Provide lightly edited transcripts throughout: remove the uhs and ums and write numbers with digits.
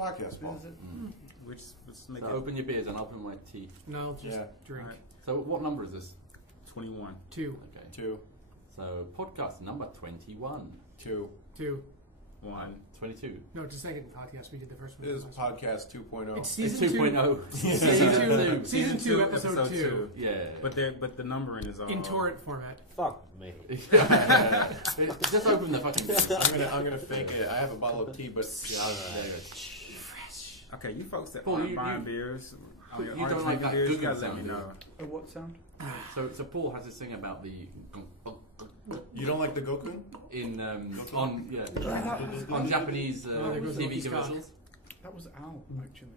podcast, Paul. Which make So it open your beers and I'll open my tea. No, I'll just drink. Right. So what number is this? 21. 2. Okay. 2. So podcast number 21. 2. 2. 1. 22. No, it's the second podcast. We did the first one. This is podcast 2.0. It's It's season 2.0. Season 2, episode 2. Yeah. But the numbering is all In torrent format. Fuck me. Just open the fucking beers. I'm gonna fake it. I have a bottle of tea, but Okay, you folks that Paul, aren't you- buying you- beers, you aren't don't like drinking that beers, you Google guys let me sound, do you? know. A what sound? So Paul has this thing about the you don't like the Goku? in on Japanese there goes TV Loki's cock. commercials. That was Al, actually.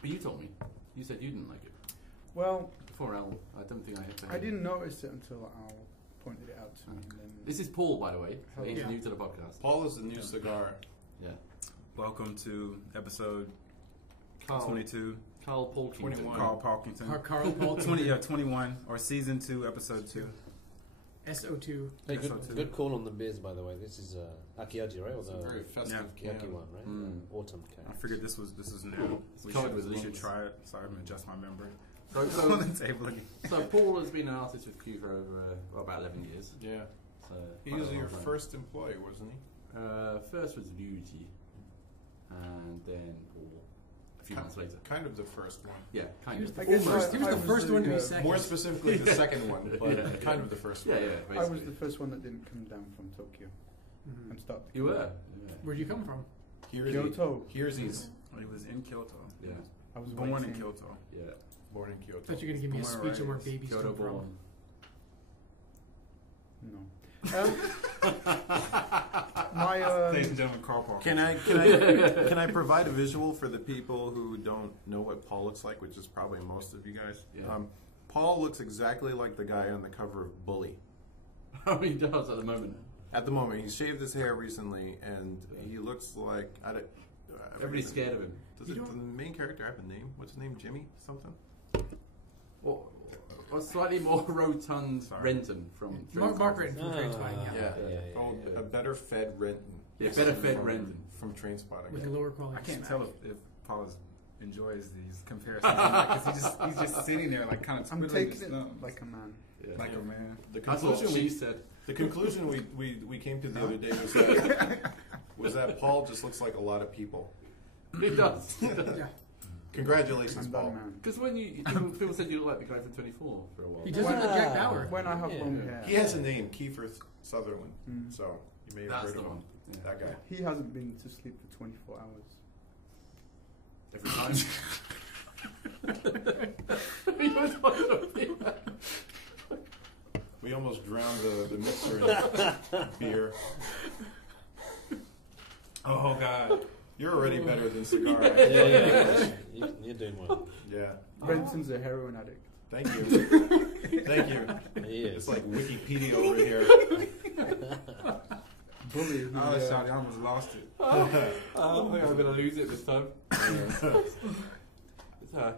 But you told me. You said you didn't like it. Well, Before Al, I don't think I had to. I didn't notice it until Al pointed it out to me. And then This is Paul, by the way. Hello. He's Yeah. new to the podcast. Paul is the new cigar. Yeah. Welcome to episode Carl, 22. karlPAULkington. 21. karlPAULkington. karlPAULkinton. 21 or season 2, episode 2. SO2. Hey, Yes, I'll do. good call on the beers, by the way. This is Akiaji, right? Or It's a very the festive Yaki can. one, right? Mm. Autumn can. I figured this was new. It's covered with we should leaves. try it. Sorry, I'm gonna adjust my member So, on the table again. so Paul has been an artist with Q for over about 11 years. Yeah. So He quite was a your long time. first employee, wasn't he? First was Luigi, and then Paul. A few months later. Kind of the first one. Yeah, kind He was of. the I guess first, he was I the was first one to be the, second. More specifically, the second one, but Yeah. kind of the first Yeah, one. yeah. I Basically. was the first one that didn't come down from Tokyo Mhm. and start. You were. Yeah. Where'd you come from? Kyoto. Here's he's He was in Kyoto. Yeah. I was Born in waiting. Kyoto. Yeah. born in I Kyoto. thought you were going to give me a Born and speech on where raised. babies Kyoto come from. born. No. My Ladies and gentlemen, karlPAULkington. Can I provide a visual for the people who don't know what Paul looks like, which is probably most of you guys? Yeah. Paul looks exactly like the guy on the cover of Bully. Oh, he does at the moment. At the moment, he's shaved his hair recently, and he looks like Everybody's scared of him. Does the main character have a name? What's his name? Jimmy something? Or a slightly more rotund Sorry. Renton from Mark Renton from Ah, Trainspotting, Yeah. yeah. Called a better fed Renton. Yeah, better fed from, Renton. from Trainspotting. with a lower quality. I can't smack. tell if Paul enjoys these comparisons because he's just sitting there like kind of I'm twiddling taking his it thumbs. like a man. Yeah. Like a man. The That's what conclusion she we said. the conclusion we came to the other day was that Paul just looks like a lot of people. He does. Yeah. Congratulations, I'm that Paul. man. Because when people said you look like the guy from 24 for a while. He does look like Jack Bauer. When I have Yeah. long hair. He has a name, Kiefer Sutherland. Mm. So you may have That's heard the of him. one. Yeah. That guy. He hasn't been to sleep for 24 hours. Every time. He was watching. We almost drowned the mixer in beer. Oh God. You're already better than cigar. Yeah. You're doing well. Yeah. Brenton's a heroin addict. Thank you. Thank you. He It's is. like Wikipedia over here. Bully. who, Oh, sorry, I almost lost it. I think I'm going to lose it this time.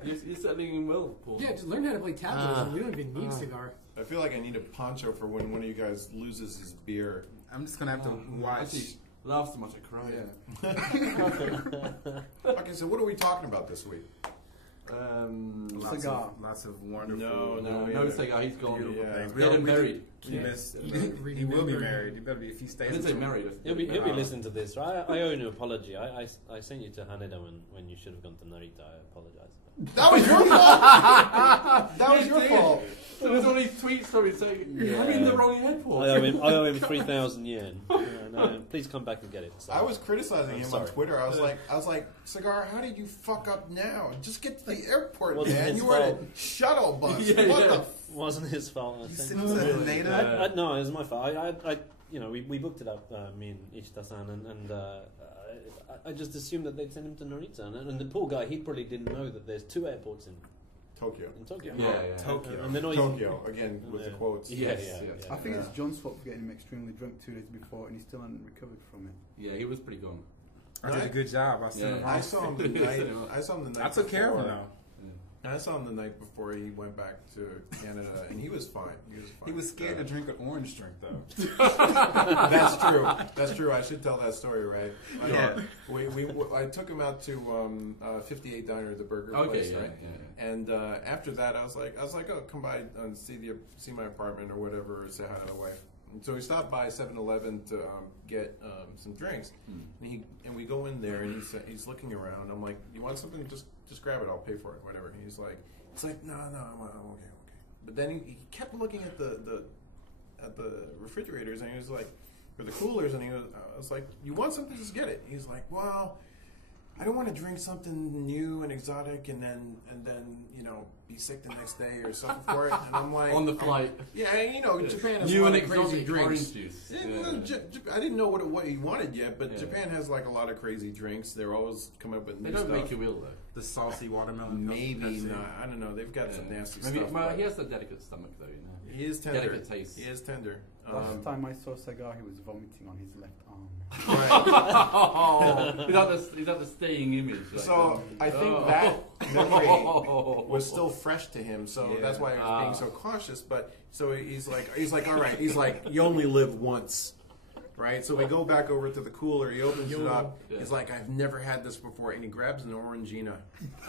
You're settling in well, Paul. Yeah, just learn how to play tablet. We don't even need cigar. I feel like I need a poncho for when one of you guys loses his beer. I'm just gonna have to watch. Laugh so much I cry. Okay, so what are we talking about this week? Cigar. Lots of wonderful. No cigar. He's gone. Beautiful Yeah. things. Dead and married. He Yeah. will be married. He better be if he I stays. didn't say until- married. He'll be listening to this. I owe you an apology. I sent you to Haneda when you should have gone to Narita. I apologize. That was your fault! That was your fault! There's all these tweets from him saying, I'm in the wrong airport. I owe him 3,000 yen. No, please come back and get it. So. I was criticizing him on sorry. Twitter. I was like, Cigar, how did you fuck up now? Just get to the airport, Wasn't man. his You were in a fault. shuttle bus. Yeah, what yeah. the Wasn't his fault. I He think. sent us a native. No, it was my fault. We booked it up, me and Ichita-san, and I just assumed that they'd send him to Narita, and the poor guy, he probably didn't know that there's 2 airports in Tokyo. Tokyo. Yeah. Tokyo. And they're not Tokyo, again, with the quotes. Yeah. I think it's John's fault for getting him extremely drunk 2 days before, and he still hadn't recovered from it. Yeah, he was pretty gone. I did a good job. I sent him I off. saw him the night. I saw him the night. I took care of him before. though. I saw him the night before he went back to Canada, and he was fine. He was scared to drink an orange drink, though. That's true. That's true. I should tell that story, right? Yeah. I took him out to 58 Diner, the burger place, right? Yeah. And after that, I was like, oh, come by and see my apartment or whatever, or say hi to the wife. And so we stopped by 7-Eleven to get some drinks, and we go in there, and he's looking around. I'm like, you want something? Just grab it. I'll pay for it. Whatever. And he's like, no, I'm okay. But then he kept looking at the refrigerators, and he was like, or the coolers, and I was like, you want something? Just get it. He's like, well, I don't want to drink something new and exotic, and then be sick the next day or suffer for it. And I'm like, On the flight. Japan has New a lot and of crazy exotic drinks. orange juice. I didn't know what he wanted yet, but Japan has like a lot of crazy drinks. They're always coming up with new They don't stuff. make you ill though. The saucy watermelon. Maybe Pepsi. not. I don't know. They've got some nasty Maybe, stuff. well, but he has a delicate stomach though, you know. he is tender. Delicate taste. He is tender. Last time I saw Sagar, he was vomiting on his left arm. Right. Is that the staying image? Like, So I think that memory was still fresh to him, so that's why he was being so cautious. But so he's like, all right. He's like, you only live once, right? So we go back over to the cooler. He opens it up. Yeah. He's like, I've never had this before, and he grabs an Orangina.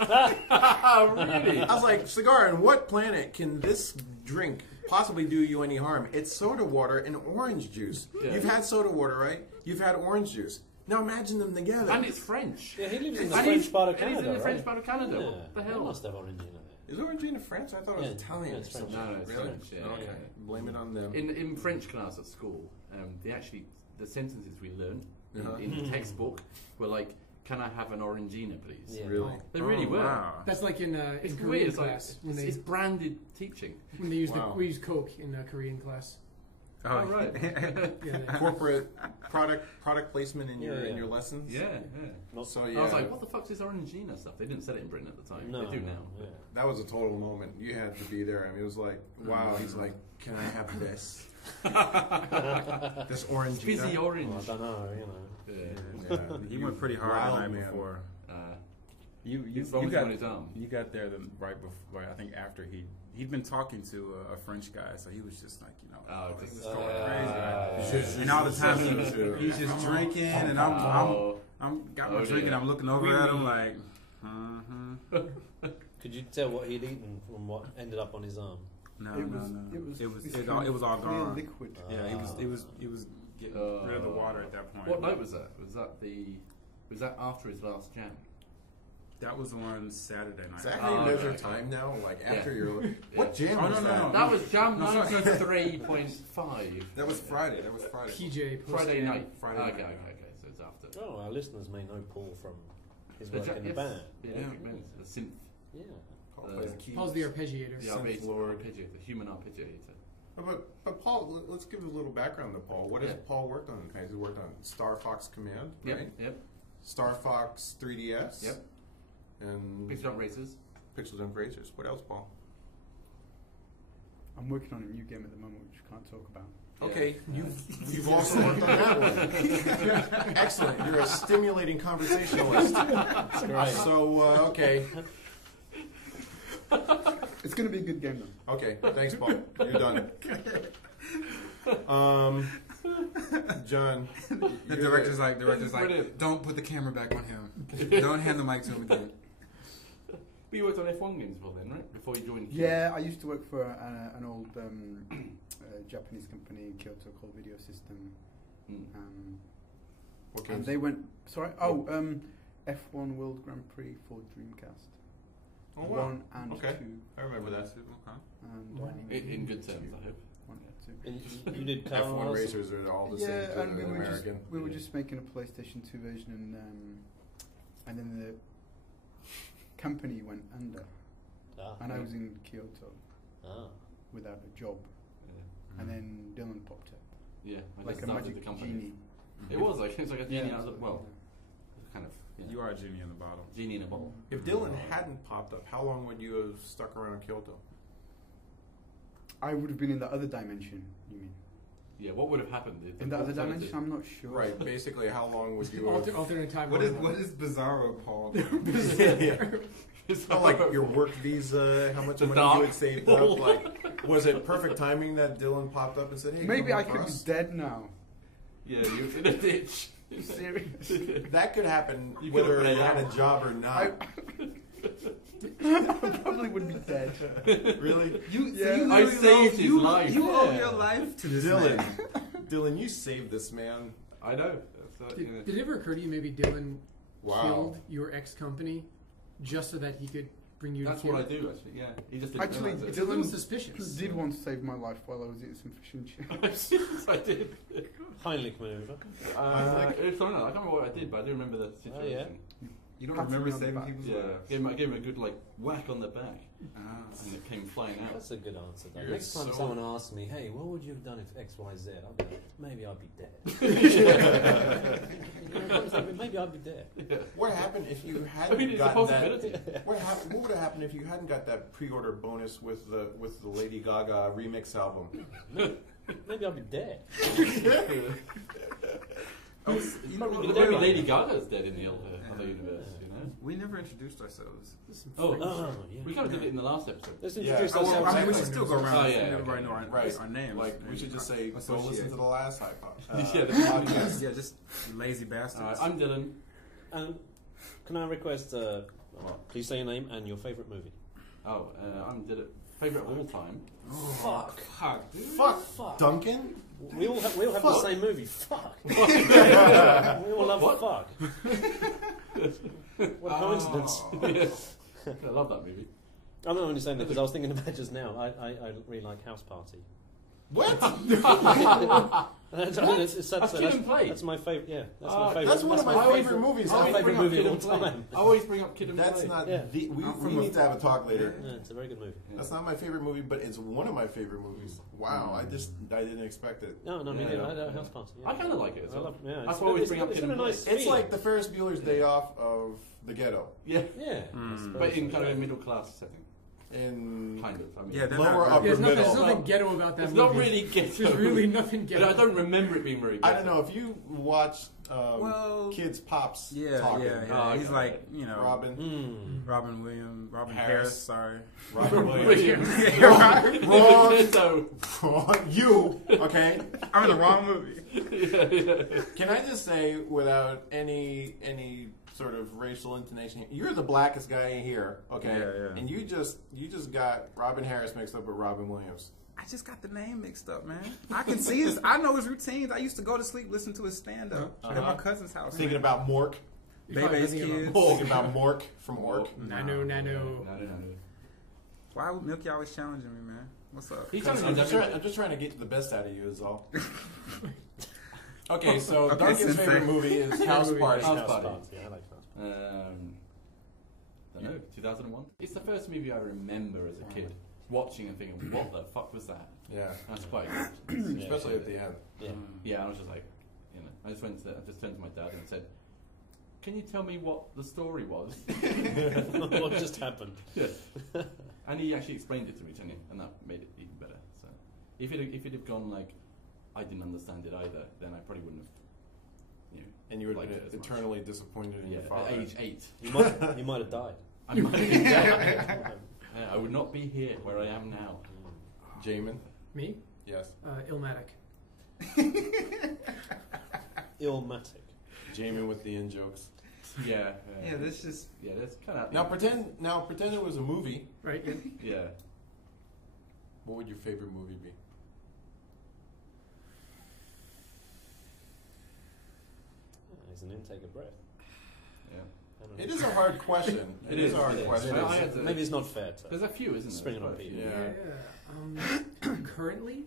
Really? I was like, Cigar, on what planet can this drink possibly do you any harm? It's soda water and orange juice. Yeah. You've had soda water, right? You've had orange juice. Now imagine them together. And it's French. Yeah, he lives in the And French he's- part of and he's Canada, in the right? French part of Canada. Yeah. What the They hell? must have Orangina there. Is Orangina French? I thought it was Yeah. Italian. Yeah, it's French. No, it's Really? French. Yeah, Okay. yeah. Blame it on them. In French class at school, the sentences we learned in the textbook were like, "Can I have an Orangina, please?" Yeah. Really? They really were. Wow. That's like in It's Korean weird. It's, like, class it's branded teaching. when they use Wow. we use Coke in Korean class. Oh, right. Yeah. Corporate product placement in your lessons. Yeah, yeah. So I was like, what the fuck's this Orangina stuff? They didn't sell it in Britain at the time. No, They do now. Yeah. that was a total moment. You had to be there. I mean, it was like, wow. He's like, can I have this? This Orangina. Fizzy orange. Well, I don't know, you know. Yeah. He went pretty hard Wild the night man. before. He's You vomiting got on his arm. You got there right before. I think after he'd been talking to a French guy, so he was just like, he was going crazy. And all the time he's just drinking, and I'm got my drink, and I'm looking over at him like, Could you tell what he'd eaten from what ended up on his arm? no. It was all clear gone. liquid. Yeah, he was getting rid of the water at that point. What night was that? Was that after his last jam? That was on Saturday night. Is that how you measure okay. time now? Like after Yeah. your what jam Oh, was no, that? no. That was jam No, sorry. 93.5. That was Friday. That was Friday. PJ Friday night. Friday Okay, night. okay, so it's after. Oh, our listeners may know Paul from his The work in the yes. band. Yeah, the synth. Yeah. Paul plays the keys. Paul's the arpeggiator. The Synth Lord. arpeggiator, the human arpeggiator. But Paul, let's give a little background to Paul. What has Yeah. Paul worked on? Has he worked on Star Fox Command, Yep, right? yep, Star Fox 3DS. yep. And PixelJunk Racers. PixelJunk Racers. What else, Paul? I'm working on a new game at the moment, which I can't talk about. Yeah. Okay, you've also worked on that one. Excellent. You're a stimulating conversationalist. That's great. So okay, It's going to be a good game, though. okay. Thanks, Paul. You're done. John, The director's like, Brilliant. don't put the camera back on him. Don't hand the mic to him again. But you worked on F1 games before then, right? Before you joined Q. Yeah, I used to work for an old Japanese company in Kyoto called Video System. what And games? they went, F1 World Grand Prix for Dreamcast. Oh wow. 1 and Okay. 2. I remember that. And In good terms, I hope. 1 and 2. And you did F1 cars? racers are all the Yeah, same to and an American. we were just making a PlayStation 2 version, and then the company went under, and I was in Kyoto without a job, and then Dylan popped up Yeah, I like just a started magic the company. genie. It was like it's like a genie Yeah. out of well, kind of. Yeah. You are a genie in the bottle. Genie in a bottle. If Dylan hadn't popped up, how long would you have stuck around Kyoto? I would have been in the other dimension. You mean? Yeah, what would have happened? If In the other dimension, I'm not sure. Right. Basically, how long would you have? Alternate time. What is Bizarro, Paul? It's not like your work visa, how much money you had saved up. Like, was it perfect timing that Dylan popped up and said, "Hey, Maybe come I work could for be us?" dead now. Yeah, you were in a ditch. Seriously. That could happen You whether could've you played had a out. job or not. I probably would be dead. Really? I saved his life. You owe your life to this Dylan. man. Dylan, you saved this man. I know. Did it ever occur to you maybe Dylan Wow. killed your ex-company just so that he could bring you That's to what I kill? do, actually, yeah. He just didn't Actually, realize It's it. a little Dylan suspicious. did once save my life while I was eating some fish and chips. Yes, I did. Heimlich maneuver. It's something like, I can't remember what I did, but I do remember the situation. Oh, yeah. You don't Pats remember me on the saving back. people's Yeah, lives? I gave him a good like whack on the back, Ah. and it came flying out. That's a good answer. Though. You're Next time so- someone asks me, "Hey, what would you have done if X, Y, Z?" I'll be like, maybe I'd be dead. Maybe I'd be dead. Yeah. What happened if you I hadn't mean, it's a gotten possibility. that? What would have happened if you hadn't got that pre-order bonus with the Lady Gaga remix album? Maybe I'd be dead. Maybe Lady Gaga's dead in the other universe, you know? We never introduced ourselves. Oh, Yeah. we kind of did it in the last episode. Let's Yeah. introduce Oh, well, ourselves. I mean, we should still go around Oh, and yeah, let everybody okay. know Right. our names. Like we should just say, go Associate. listen to the last high pop. Yeah, the podcast. Yeah, just lazy bastards. I'm Dylan. Can I request? Please say your name and your favourite movie. Oh, I'm Dylan. Favorite of all time. Fuck. Fuck, dude. Fuck, Duncan. We all have the same movie. Fuck. We all love What? fuck. What a coincidence. Yes. I love that movie. I'm not only saying that because I was thinking about it just now. I really like House Party. What? That's Kid and Play. That's my favourite. Yeah, that's Oh, my favourite. That's one of my always- favorite movies. I always My bring favourite up movie Kid of and all Play. time. I always bring up Kid and That's Play. not Yeah. we need to have a talk later. Yeah, it's a very good movie. That's not my favorite movie, but it's one of my favorite movies. Wow, I didn't expect it. No, me Yeah. neither. I House Party. Yeah. I kind of like it as I well. love. Yeah, That's why I always bring up it's Kid got a and Play. nice It's feel. like the Ferris Bueller's Day Off of the ghetto. Yeah, Yeah, but in kind of a middle class setting. In Kind of. I mean, Yeah, they're lower not upper There's middle. nothing ghetto about that it's movie. not really ghetto. There's really nothing But ghetto. I don't remember it being very ghetto. I don't know if you watch Well, kids pops Yeah, talking. yeah. Oh, He's okay. like, you know, Robin, Robin Williams, Robin Harris. Harris. Sorry. Robin Williams. Williams. Wrong. So, You okay? I'm in the wrong movie. yeah. Can I just say, without any sort of racial intonation, you're the blackest guy here, okay? Yeah. And you just got Robin Harris mixed up with Robin Williams. I just got the name mixed up, man. I can see his. I know his routines. I used to go to sleep, listen to his stand up at my cousin's house. Thinking about Mork. You're probably Baby's thinking kids. about- Thinking about Mork from Mork. Nano. No. Why would Milky always challenging me, man? What's up? He's I'm telling you just trying to get the best out of you, is all. Okay, so Okay, Duncan's sensei. favorite movie is House Party. House Party. Yeah, I like House Party. I don't know, 2001? It's the first movie I remember as a kid watching and thinking, what the fuck was that? Yeah, That's quite good. especially at the end. Yeah. Yeah, I was just like, you know, I just turned to my dad and said, can you tell me what the story was? What just happened? Yes. And he actually explained it to me, and that made it even better. So if it had gone like, I didn't understand it either, then I probably wouldn't have, you know, And you would liked have it been as much. eternally disappointed in Yeah, your father. at age 8. You might have died. I might have been dead. I would not be here where I am now. Jamin? Me? Yes. Illmatic. Illmatic. Jamin with the in jokes. Yeah. Yeah, this just. Yeah, that's kind of. Now pretend it was a movie. Right? Yeah. Yeah. What would your favorite movie be? It's an intake of breath. Yeah. I don't know. It is a hard question. It is is, a hard It is, question. it is. I had to- Maybe it's not fair to. There's a few, isn't there? Spring it on Quite a few. people. Yeah. Currently?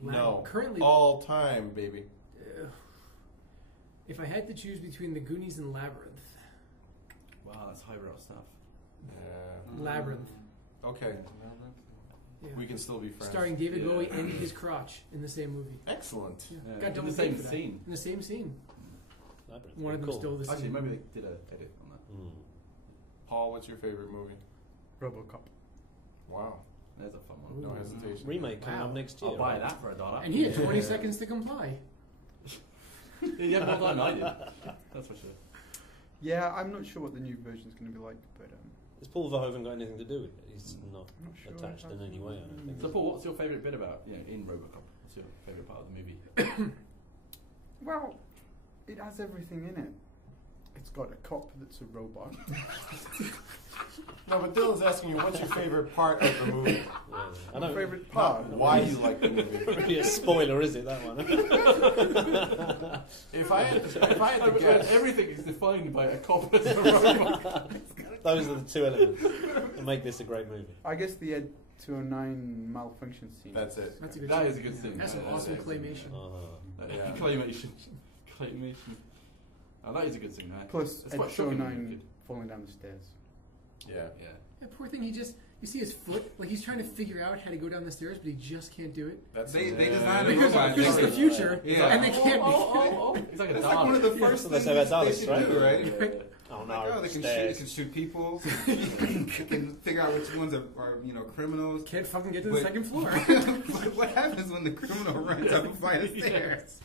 No. Currently. All time, baby. If I had to choose between The Goonies and Labyrinth. Wow, that's highbrow stuff. Yeah. Labyrinth. Okay. Yeah. We can still be friends. Starring David Yeah. Bowie and his crotch in the same movie. Excellent. Yeah. Yeah. Got In double the paid same for that. scene. In the same scene. Labyrinth. One of them Cool. stole the scene. Actually, maybe they did a edit on that. Mm. Paul, what's your favorite movie? RoboCop. Wow. There's a fun one. No hesitation. Remake coming up next year. I'll buy right? that for $1. And he had 20 seconds to comply. You have more time than I did. That's for sure. Yeah, I'm not sure what the new version is going to be like, but Has Paul Verhoeven got anything to do with it? He's not I'm not sure attached in any way, I don't think. So, Paul, what's your favourite bit about in RoboCop? What's your favourite part of the movie? well, it has everything in it. It's got a cop that's a robot. No, but Dylan's asking you, what's your favorite part of the movie? Yeah. I My don't favourite part. Why you like the movie? really a spoiler, is it, that one? If I had to guess, Everything is defined by a cop as a robot. Those are the two elements that make this a great movie. I guess the Ed 209 malfunction scene. that's it. That's a good That scene. is a good scene. That's an Yeah, awesome that's claymation. Yeah. Claymation. Oh, that is a good scene, right? Plus It's Ed quite shocking, 209 good. falling down the stairs. Yeah. Yeah. That poor thing, you see his foot, like he's trying to figure out how to go down the stairs, but he just can't do it. That's They yeah. designed a Because robot. it's the future, Yeah. and they can't It's like a That's dog. like one of the Yeah, first so they things say about they Dallas, should right? do, right? be. Oh Like, no, they stairs. can shoot people. They can figure out which ones are criminals. Can't fucking get to the But- second floor. But what happens when the criminal runs up a flight of stairs?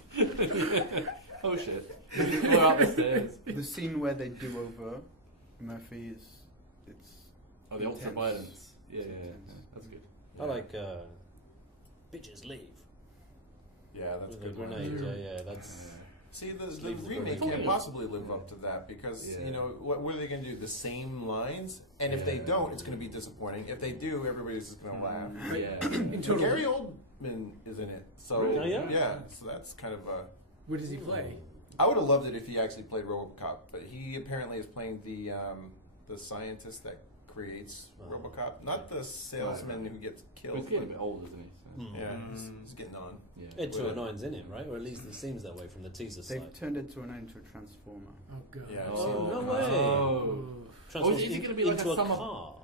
Oh shit. We're up the stairs. The scene where they do over Murphy is it's Oh, the ultra intense. violence. Yeah, It's yeah, yeah. intense. That's good. I like Bitches Leave. Yeah, that's a With the good one. grenade, yeah, that's... See, the Sleeps remake with can't her. possibly live up to that because, Yeah. you know, what are they going to do? The same lines? And if they Yeah. don't, it's going to be disappointing. If they do, everybody's just going to laugh. Yeah. In But total, Gary Oldman is in it. So, Really? Oh, yeah? so that's kind of a... what does he play? I would have loved it if he actually played RoboCop, but he apparently is playing the scientist that creates Oh. RoboCop, not the salesman who gets But killed. he's getting a bit older, isn't he? So, Yeah, he's getting on. yeah. Ed 209's in it, right? Or at least it seems that way from the teaser They've side. turned it to into a transformer. Oh god. Yeah, I've Oh, seen no that. way. Oh. Transforms is it in- gonna be like into a a summer- car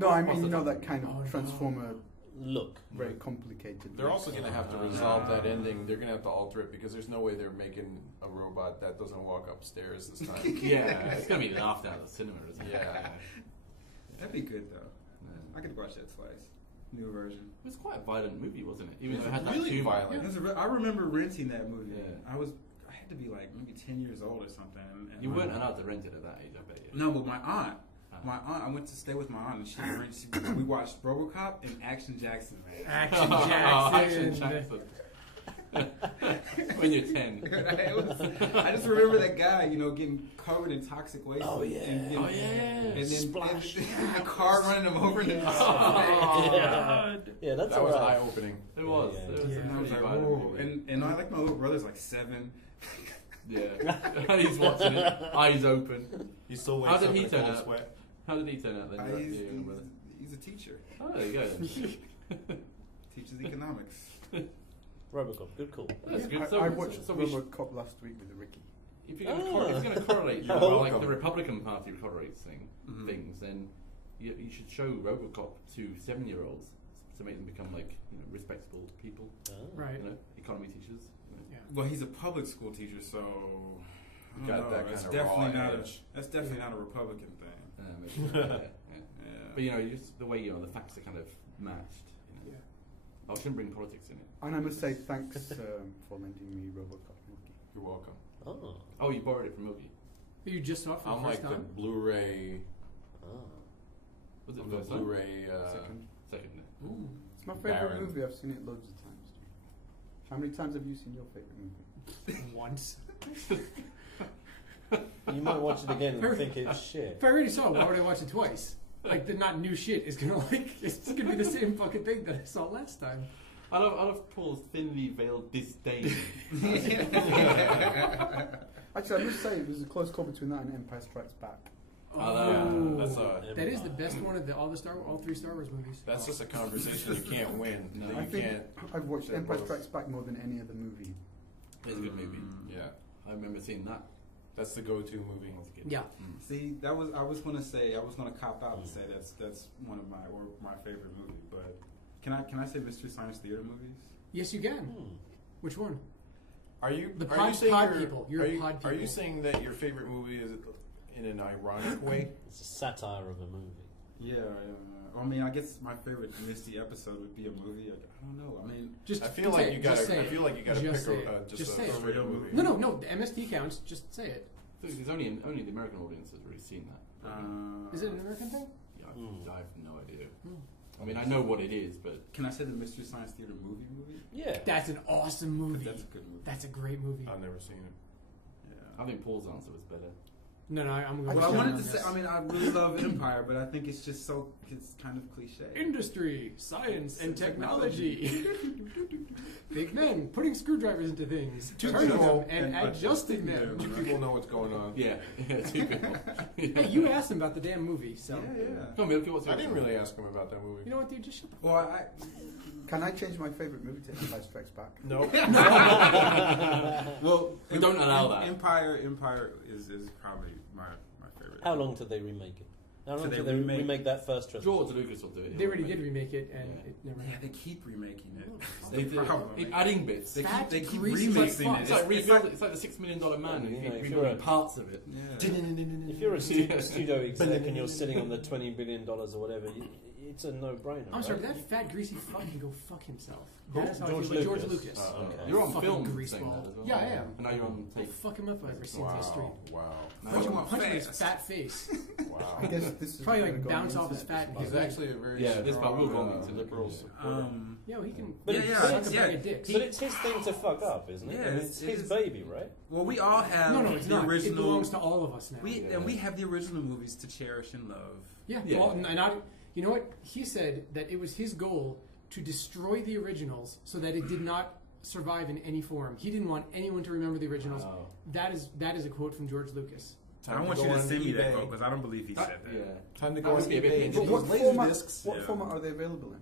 No, I mean Ghostbusters that kind of Oh, no. transformer, look. very complicated. They're also going to have to resolve that ending. They're going to have to alter it because there's no way they're making a robot that doesn't walk upstairs this time. Yeah, it's gonna be laughed out of the cinema, isn't it? Yeah. That'd be good though. Yeah. I could watch that twice. New version. It was quite a violent movie, wasn't it? Even It's though it had really that humor. violent. I remember renting that movie. Yeah. I had to be like maybe 10 years old or something. And You my- weren't allowed to rent it at that age, I bet you. No, but my aunt. Ah. I went to stay with my aunt, and we watched RoboCop and Action Jackson, man. Action Action Jackson. Jackson. When you're 10. I just remember that guy, getting covered in toxic waste. Oh, yeah. And, Oh, yeah. And then Splash. a car running him over. And Yeah, that's That was alright. eye-opening. It was. Yeah. It was a And I was pretty like, violent whoa. movie. And I like my little brother's like 7. Yeah. He's watching it, eyes open. He still How wakes did up he in a turn cold out? sweat. How did he turn out then? He's a teacher. Oh, there you go. Teaches economics. Robocop, good call. That's good. I watched we should, RoboCop last week with Ricky. if you're going to correlate, You're like welcome. the Republican Party correlates Mhm. things, then you should show RoboCop to 7-year-olds to make them become respectable people. Right. Economy teachers. Well, he's a public school teacher, so I don't Got know. that That's kinda raw definitely not edge. that's definitely not a Republican thing. Maybe, yeah. Yeah. But just the way the facts are kind of matched. Yeah. I shouldn't bring politics in it. And I must say thanks for lending me RoboCop. Ricky. You're welcome. Oh. Oh, you borrowed it from Milky. You just saw it for the I'm first like the time? Blu-ray, Oh. Was it the first time? Blu-ray. Second. Second. Ooh. It's my favorite Baron. movie. I've seen it loads of times. How many times have you seen your favorite movie? Once. You might watch it again and think it's shit. If I already saw it, why would I watch it twice? Like, the not new shit is gonna it's gonna be the same fucking thing that I saw last time. I love Paul's thinly veiled disdain. Actually, I must say it was a close call between that and Empire Strikes Back. Oh, that's that is the best one of all 3 Star Wars movies. That's just a conversation you can't win. No. That I you think can't. I've watched They're Empire both- Strikes Back more than any other movie. It's a good movie. Yeah, I remember seeing that. that's the go-to movie. When I was a kid. Yeah. See, I was gonna cop out and say that's one of my favorite movie. But can I say Mystery Science Theater movies? Yes, you can. Hmm. Which one? Are you The are pod- you saying pod you're- people. You're are you, pod Are you people. saying that your favorite movie is in an ironic way? It's a satire of a movie. Yeah, I mean, I guess my favorite Misty episode would be a movie. I don't know. I mean, I feel like you gotta pick a straight up movie. No. The MST counts. Just say it. There's only the American audience has really seen that. Is it an American thing? Yeah, I have no idea. I mean, I know what it is, but can I say the Mystery Science Theater movie? Yeah, that's an awesome movie. That's a good movie. That's a great movie. I've never seen it. I think Paul's answer was better. No, I'm going. Well, I wanted to say. I mean, I really love Empire, but I think it's just so. It's kind of cliche. Industry, science, and technology. Big men putting screwdrivers into things, turning them and adjusting them. Two people know what's going on. Yeah, two people. Hey, you asked him about the damn movie, so. Yeah. Come on, Milky, what's I didn't really ask him about that movie. You know what, dude? Just shut the fuck Well, up. Can I change my favourite movie to Empire Strikes Back? No. Well, we don't allow that. Empire is probably my favorite. How long did they remake it? How long So did they they remake- remake that first trilogy? George Lucas will do it. They already did remake it, and it never Yeah, happened. they keep remaking it. They That's do. the problem. Keep adding bits. They Fat, keep greasy remixing fuck. it. It's like it's like the $6 Million Man. You know, if Rebuilding you're a- parts of it. Yeah. If you're a studio exec and you're sitting on the $20 billion or whatever, it's a no-brainer. I'm sorry, right? that fat greasy fuck can go fuck himself. Who? That's how George I feel about George Lucas? Lucas. Oh, okay. You're on Fucking film grease saying ball. that as well. Yeah, I am. And now you're on I'll tape. fuck him up if I ever see him on the street. Wow. What you want Punch him in his fast? fat face. Wow. I guess this is Probably gonna like go on bounce the off his internet, fat. this He's podcast. actually a very Yeah, this part will go on strong, to liberal supporter. Yeah, he can. But Yeah, it's, yeah, but suck it's, a bag of dicks. but it's his thing to fuck up, isn't it? Yeah, I mean, it's- it's his it's- baby, right? Well, we all have No, it's the not. original. It belongs to all of us now. And we have the original movies to cherish and love. Yeah, Yeah. well, you know what? He said that it was his goal to destroy the originals so that it did not survive in any form. He didn't want anyone to remember the originals. Wow. That is a quote from George Lucas. I want you to send me that quote because I don't believe he said that. Yeah. Time to That go on must be a bit eBay and painful. get But those what laser format? discs. What Yeah. format are they available in?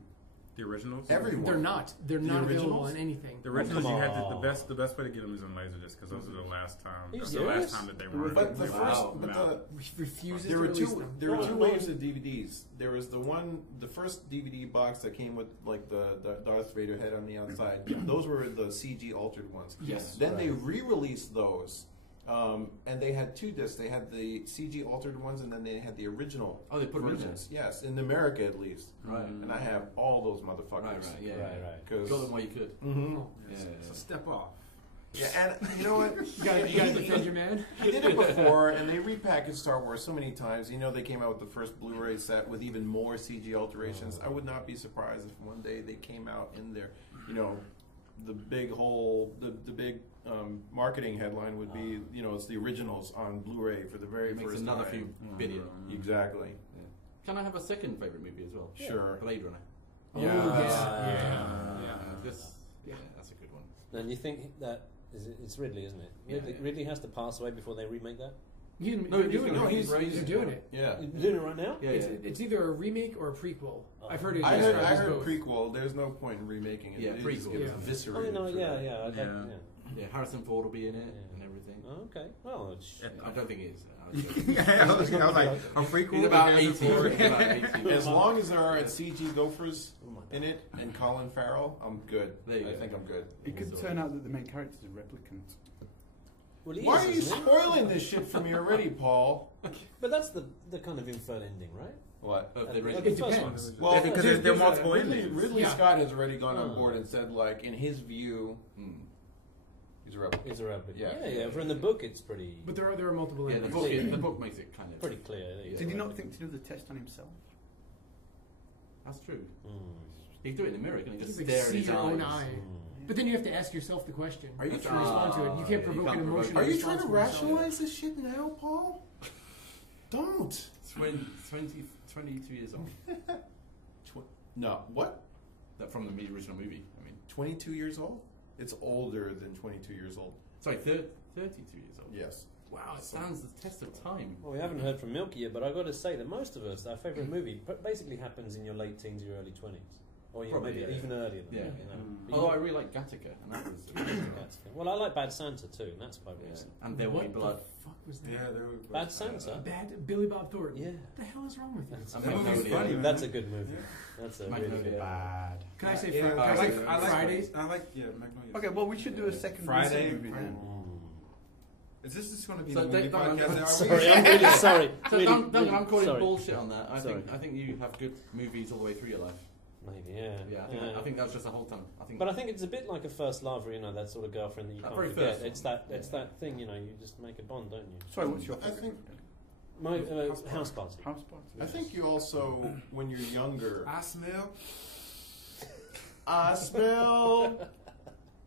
The originals. Everyone. They're not. They're The not available originals? on anything. The originals come you had on. the best way to get them is on Laserdisc because those are the last time. Are you That's the last serious? time that they were. But the they were first, out. but the, Refuses there to were release two. them. There were No, two no. waves of DVDs. There was the first DVD box that came with like the Darth Vader head on the outside. Those were the CG altered ones. Yes. Then they re-released those, and they had two discs. They had the CG altered ones, and then they had the original. Oh, they put them in versions. Yes, in America at least. Right. And I have all those motherfuckers. Right, yeah. Right. Because Got them while you could. Mhm. So step off. Yeah, and you know what? You gotta defend your man. He did it before, and they repackaged Star Wars so many times. You know, they came out with the first Blu-ray set with even more CG alterations. I would not be surprised if one day they came out in there. You know, the big big marketing headline would be, you know, it's the originals on Blu-ray for the very It makes first another time. few billion. Exactly. Yeah. Can I have a second favourite movie as well? Sure. Blade Runner. Oh, Yeah. yeah. That's a good one. And you think that it's Ridley, isn't it? Yeah, Ridley, yeah. Ridley has to pass away before they remake that? He's he's doing gonna- it. he's He's doing it. Yeah. You're doing it right now? Yeah, It's either a remake or a prequel. I've heard it. I described as heard both. prequel. There's no point in remaking it. Yeah, They just prequel. get Yeah. eviscerated. Oh, no, for yeah, that. yeah. Yeah. Yeah, Harrison Ford will be in it Yeah. and everything. Oh, okay. Well, it's, I don't think he is. I was like, a prequel. He's about with 80. Harrison He's Ford. about 80. As long as there aren't CG gophers oh my God. in it and Colin Farrell, I'm good. There you I go. think I'm good. It could Also- turn out that the main character is a replicant. Well, he Why is, are you isn't he? spoiling this shit for me already, Paul? But that's the kind of inferred ending, right? What? Of Like the the original. first depends. one. Well, because there's- there are there's multiple Ridley, endings. Ridley Yeah. Scott has already gone on Oh. board and said, like, in his view, he's a rebel. It's a replica. Yeah. Yeah. For in the book, it's pretty But there are multiple. Yeah, the endings. book makes it kind of. pretty clear. Yeah. Did he not think to do the test on himself? That's true. Mm. He can do it in the mirror. Can he just You stare can at see his your eyes? own eye. Mm. But then you have to ask yourself the question. Are you to trying- respond to it? You can't you provoke can't an provoke- emotional Are you response trying to from yourself. rationalize this shit now, Paul? Don't. 22 years old. No. What? That from the original movie. I mean, 22 years old? It's older than 22 years old. sorry, 32 years old. Yes. Wow, it stands the test of time. Well, we haven't heard from Milky yet, but I've got to say that most of us, our favourite movie basically happens in your late teens, your early 20s. Or Probably, maybe yeah. even earlier than Yeah. that. You know. But Although I you- really like Gattaca, and that was. Well, I like Bad Santa too, and that's quite Yeah. recent. And There Will Be What Blood. the fuck was that? Yeah, there was Bad Santa? Bad Billy Bob Thornton. Yeah. What the hell is wrong with you? And That movie's Magnolia. funny, man. That's a good movie. That's a really Magnolia. good Bad. Can I say Yeah, Fri- I can I say like Fridays? I like Magnolia. Okay, well, we should do a second Friday. recent movie then. Mm. Is this just going to be So the movie podcast? Sorry, I'm really sorry. So Duncan, I'm calling sorry. bullshit on that. I Sorry. think you have good movies all the way through your life. Maybe, Yeah, I think that was just a whole time. But I think it's a bit like a first love, or, you know, that sort of girlfriend that you That can't very forget. first It's that thing, you know, you just make a bond, don't you? Sorry, what's your I favorite? think My house party. House party. I think you also, when you're younger, I smell. I smell.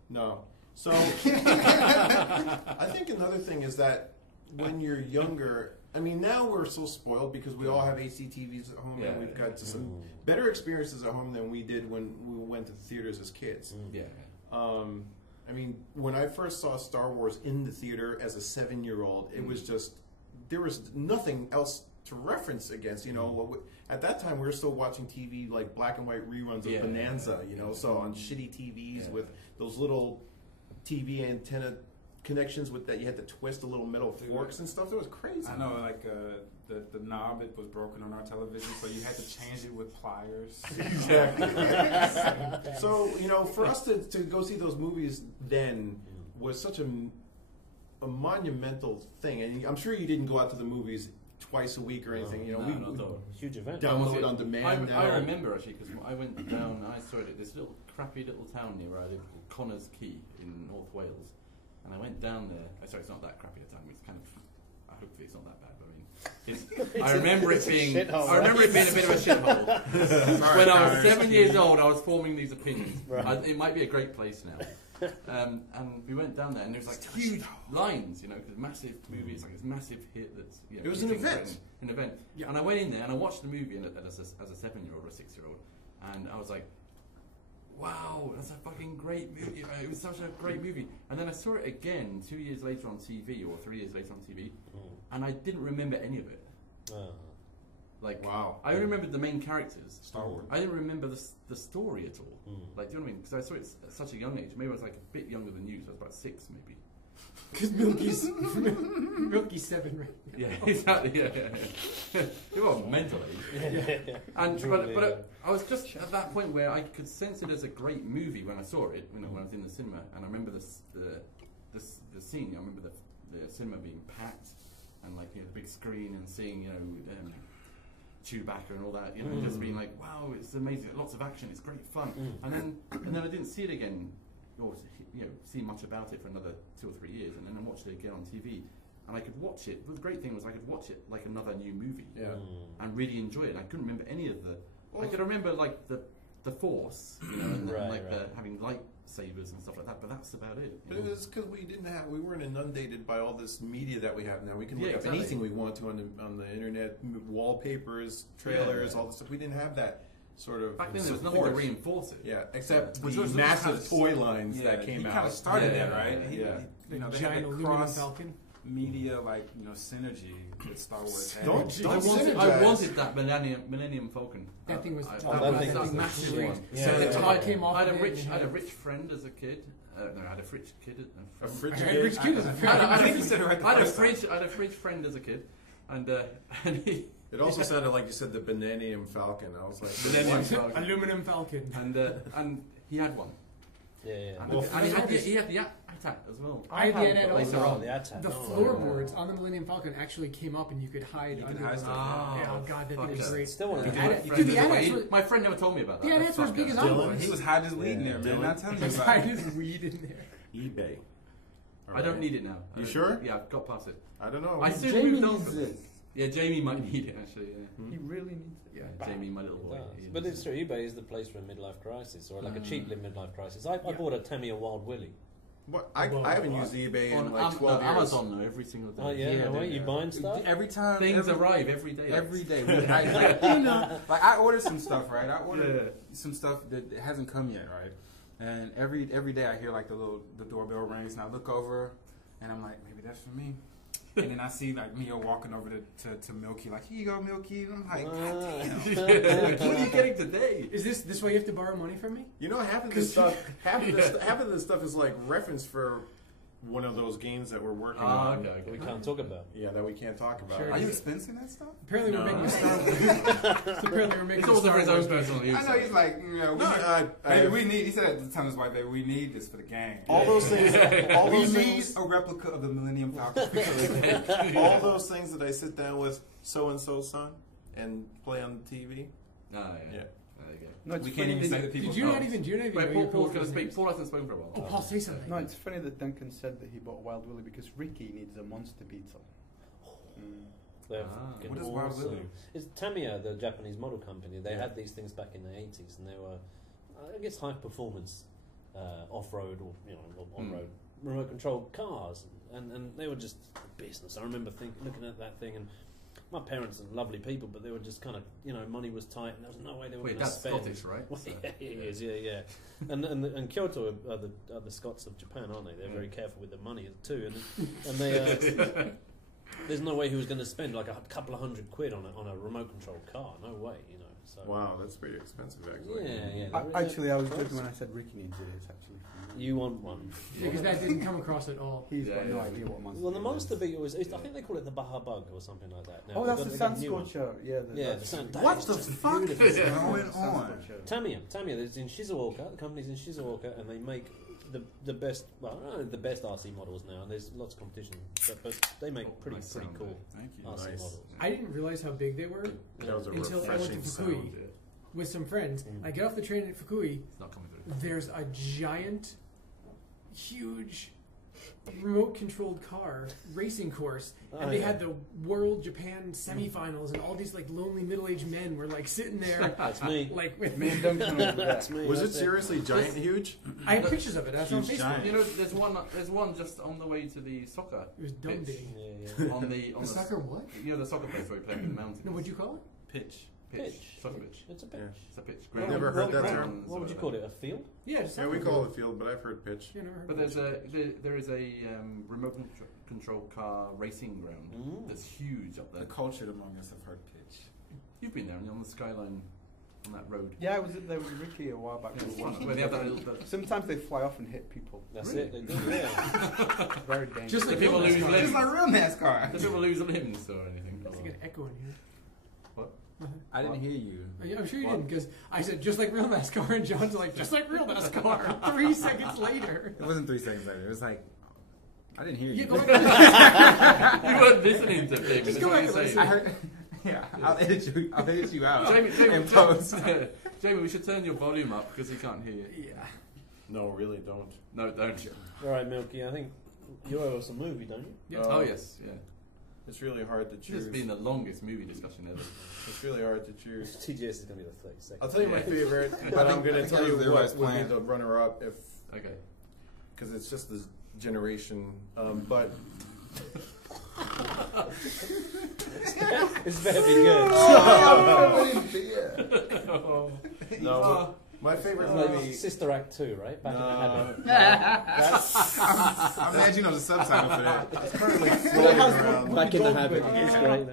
No. So I think another thing is that when you're younger, I mean, now we're so spoiled because we all have HDTVs at home and we've got some better experiences at home than we did when we went to the theaters as kids. Yeah. I mean, when I first saw Star Wars in the theater as a 7-year-old, it was just, there was nothing else to reference against, you know. At that time, we were still watching TV, like black and white reruns of Bonanza, you know, so on shitty TVs with those little TV antenna connections with that you had to twist the little metal forks and stuff. It was crazy. I know, like the knob, it was broken on our television, so you had to change it with pliers. Exactly. So, you know, for us to go see those movies then was such a monumental thing. And I'm sure you didn't go out to the movies twice a week or anything. You know, we huge event. download it on demand now. I remember actually because I went down. I saw it at this little crappy little town near where I live called Connors Quay in North Wales, and I went down there. Sorry, it's not that crappy a town. It's kind of. Hopefully, it's not that bad. But I mean, I remember it being. I remember it being a bit of a shithole. When I was 7 years old, I was forming these opinions. Right. It might be a great place now. And we went down there, and there was like huge lines, you know, because massive movies, like this massive hit that's. You know, it was an event. An event. Yeah. And I went in there and I watched the movie as a 7-year-old or a 6-year-old, and I was like, wow, that's a fucking great movie. It was such a great movie. And then I saw it again 2 years later on TV, or 3 years later on TV, and I didn't remember any of it. Like, wow. I only remembered the main characters. Star Wars. I didn't remember the story at all. Like, do you know what I mean? Because I saw it at such a young age. Maybe I was like a bit younger than you, so I was about 6 maybe. Because Milky's 7, right? Yeah, exactly. Yeah. You were mental age. And but I was just at that point where I could sense it as a great movie when I saw it, you know, when I was in the cinema, and I remember the scene. I remember the cinema being packed, and like, you know, the big screen, and seeing, you know, Chewbacca and all that, you know, just being like, wow, it's amazing, lots of action, it's great fun. And then I didn't see it again, or, you know, see much about it for another 2 or 3 years, and then I watched it again on TV, and I could watch it. But the great thing was I could watch it like another new movie, and really enjoy it. I couldn't remember any of the. I could remember like the Force, you know, and the having lightsabers and stuff like that. But that's about it. But it was because we weren't inundated by all this media that we have now. We can look up exactly. anything we want to on the internet, wallpapers, trailers, all this stuff. We didn't have that sort of back then. There was nothing to reinforce it. Yeah, except Which the was massive toy lines that came he out. kind of started that, right? The You know, they giant had the aluminum cross Falcon. media, like, you know, synergy that Star Wars had. I wanted that Millennium Falcon. That thing was that was massive. Yeah. So the top came off. I had a rich friend as a kid. No, I had a rich kid. A fridge I had a rich kid as a friend. I had a fridge friend as a kid, and he. It also sounded like you said the Bananium Falcon. I was like, Millennium Falcon. Aluminum Falcon. And he had one. Yeah. And he had the attack as well. I had the later also. on. The floorboards on the Millennium Falcon actually came up, and you could hide under hide them. stuff. Yeah, oh god, that thing was great. Still one of Dude, the AT-ATs My friend never told me about that. the AT-ATs were as big as I was. He was hiding his weed in there, man. Not telling you about Hide it. his weed in there. eBay. I don't need it now. You sure? Yeah, I've got past it. I don't know. I soon Jamie moved on needs from it. Yeah, Jamie might need it actually. Yeah, He really needs it. Jamie, my little boy. he But needs it's it. true, eBay is the place for a midlife crisis, or like a cheap midlife crisis. I bought a Tamiya Wild Willie. What? I haven't used eBay in On like 12 years. Amazon though, every single day. Oh yeah, no way, you buying stuff? Every time Things arrive every day. Every day. You know, like I ordered some stuff, right? I ordered some stuff that hasn't come yet, right? And every day I hear like the doorbell rings, and I look over, and I'm like, maybe that's for me. And then I see like Mia walking over to Milky, like, here you go, Milky. And I'm like, God damn. What are you getting today? Is this why you have to borrow money from me? You know, half of this stuff is like reference for one of those games that we're working on. Okay. We can't talk about. Yeah, that we can't talk about. Sure. Are you expensing that stuff? Apparently we're making a Star Wars. Apparently we're making It's a all Star for his Wars own personal use. I know he's like, we need. He said at the time his wife, we need this for the game. All those things. All We those need things. a replica of the Millennium Falcon. All those things that I sit down with so and so son and play on the TV. Yeah. Yeah. There you go. No, it's We funny can't even that- say that people. Did you not even Wait, know your Paul's going to coworkers' speak. names? Paul hasn't spoken for a while. Oh, Paul, say something. No, it's funny that Duncan said that he bought Wild Willy because Ricky needs a monster beetle. They're Ah. fucking What is Wild awesome. Willy? It's Tamiya, the Japanese model company. They had these things back in the 80s, and they were, I guess, high performance off-road or on-road remote controlled cars, and they were just business. I remember looking at that thing, and my parents are lovely people, but they were just kind of, money was tight, and there was no way they were Wait, going to that's spend. Scottish, right? Well, yeah, it is, yeah. and Kyoto are the Scots of Japan, aren't they? They're very careful with their money too, and they. There's no way he was going to spend like a couple of £100 on a remote controlled car. No way, So Wow, that's pretty expensive, actually. yeah. Actually, I was joking when I said Ricky needs it. It's actually You want one? Because that didn't come across at all. he's got no idea what monster. Well, the beetle monster is. beetle is. I think they call it the Baja Bug or something like that. Now, Oh, that's the they've got a sand new one. scorcher. Yeah, The sand. What That the is just fuck beautiful. is going Sand on? scorcher. Tamiya. There's in Shizuoka. The company's in Shizuoka, and they make the best. Well, I don't know the best RC models now, and there's lots of competition, but they make pretty nice pretty sound cool Thank you. RC Nice. models. I didn't realize how big they were That was a until I went to refreshing Fukui sound. with some friends. Mm. I get off the train at Fukui. It's not coming through. There's a giant, huge, remote-controlled car racing course, and they had the World Japan semifinals, and all these like lonely middle-aged men were like sitting there, That's me. like with Me and Duncan over there. That's me. Was it that's seriously giant huge? I have pictures of it. That's on Huge Facebook. giant. You know, there's one just on the way to the soccer. It was dumb pitch. big. Yeah. On the what? You know the soccer place where we play in the mountains. No, what'd you call it? Pitch. Pitch. Soccer pitch. It's a pitch. It's a pitch. I've never heard that term. grounds What or would you whatever. call it? A field? Yeah, just Yeah, we call it field, but I've heard pitch. Yeah, never heard But of it. there is a remote control car racing ground Mm. that's huge up The there. culture among us have heard pitch. You've been there, and you're on the skyline on that road. Yeah, I was there with Ricky a while back. Yeah, it's fun. Where they have that little. Sometimes they fly off and hit people. That's Really? it. They do. Yeah. Very dangerous. Just The like people real lose NASCAR. limbs. It's like real NASCAR. Do people lose limbs or anything? There's like an echo in here. What? I didn't hear you. I'm sure you What? didn't, because I said just like real NASCAR, and John's like just like real NASCAR. 3 seconds later. It wasn't 3 seconds later. It was like, I didn't hear Yeah, you. go back. You weren't listening to David. Just That's go what back you're and saying. I heard. Yeah, I'll edit you out. Jamie, in post. Jamie, we should turn your volume up because he can't hear you. Yeah. No, really don't. No, don't. All right, Milky. I think you owe us a movie, don't you? Yeah. Oh yes, yeah. It's really hard to This choose. has been the longest movie discussion ever. It's really hard to choose. TGS is going to be the 30 seconds. I'll tell you my favorite, but I'm going to tell you what would be the runner-up if, Okay. because it's just this generation. But It's better be good. no, my favorite Like movie. Sister Act 2, right? Back in the No, habit. I'm glad you know the subtitle for that. it's currently floating around. Back in the habit. Goldberg. It's great.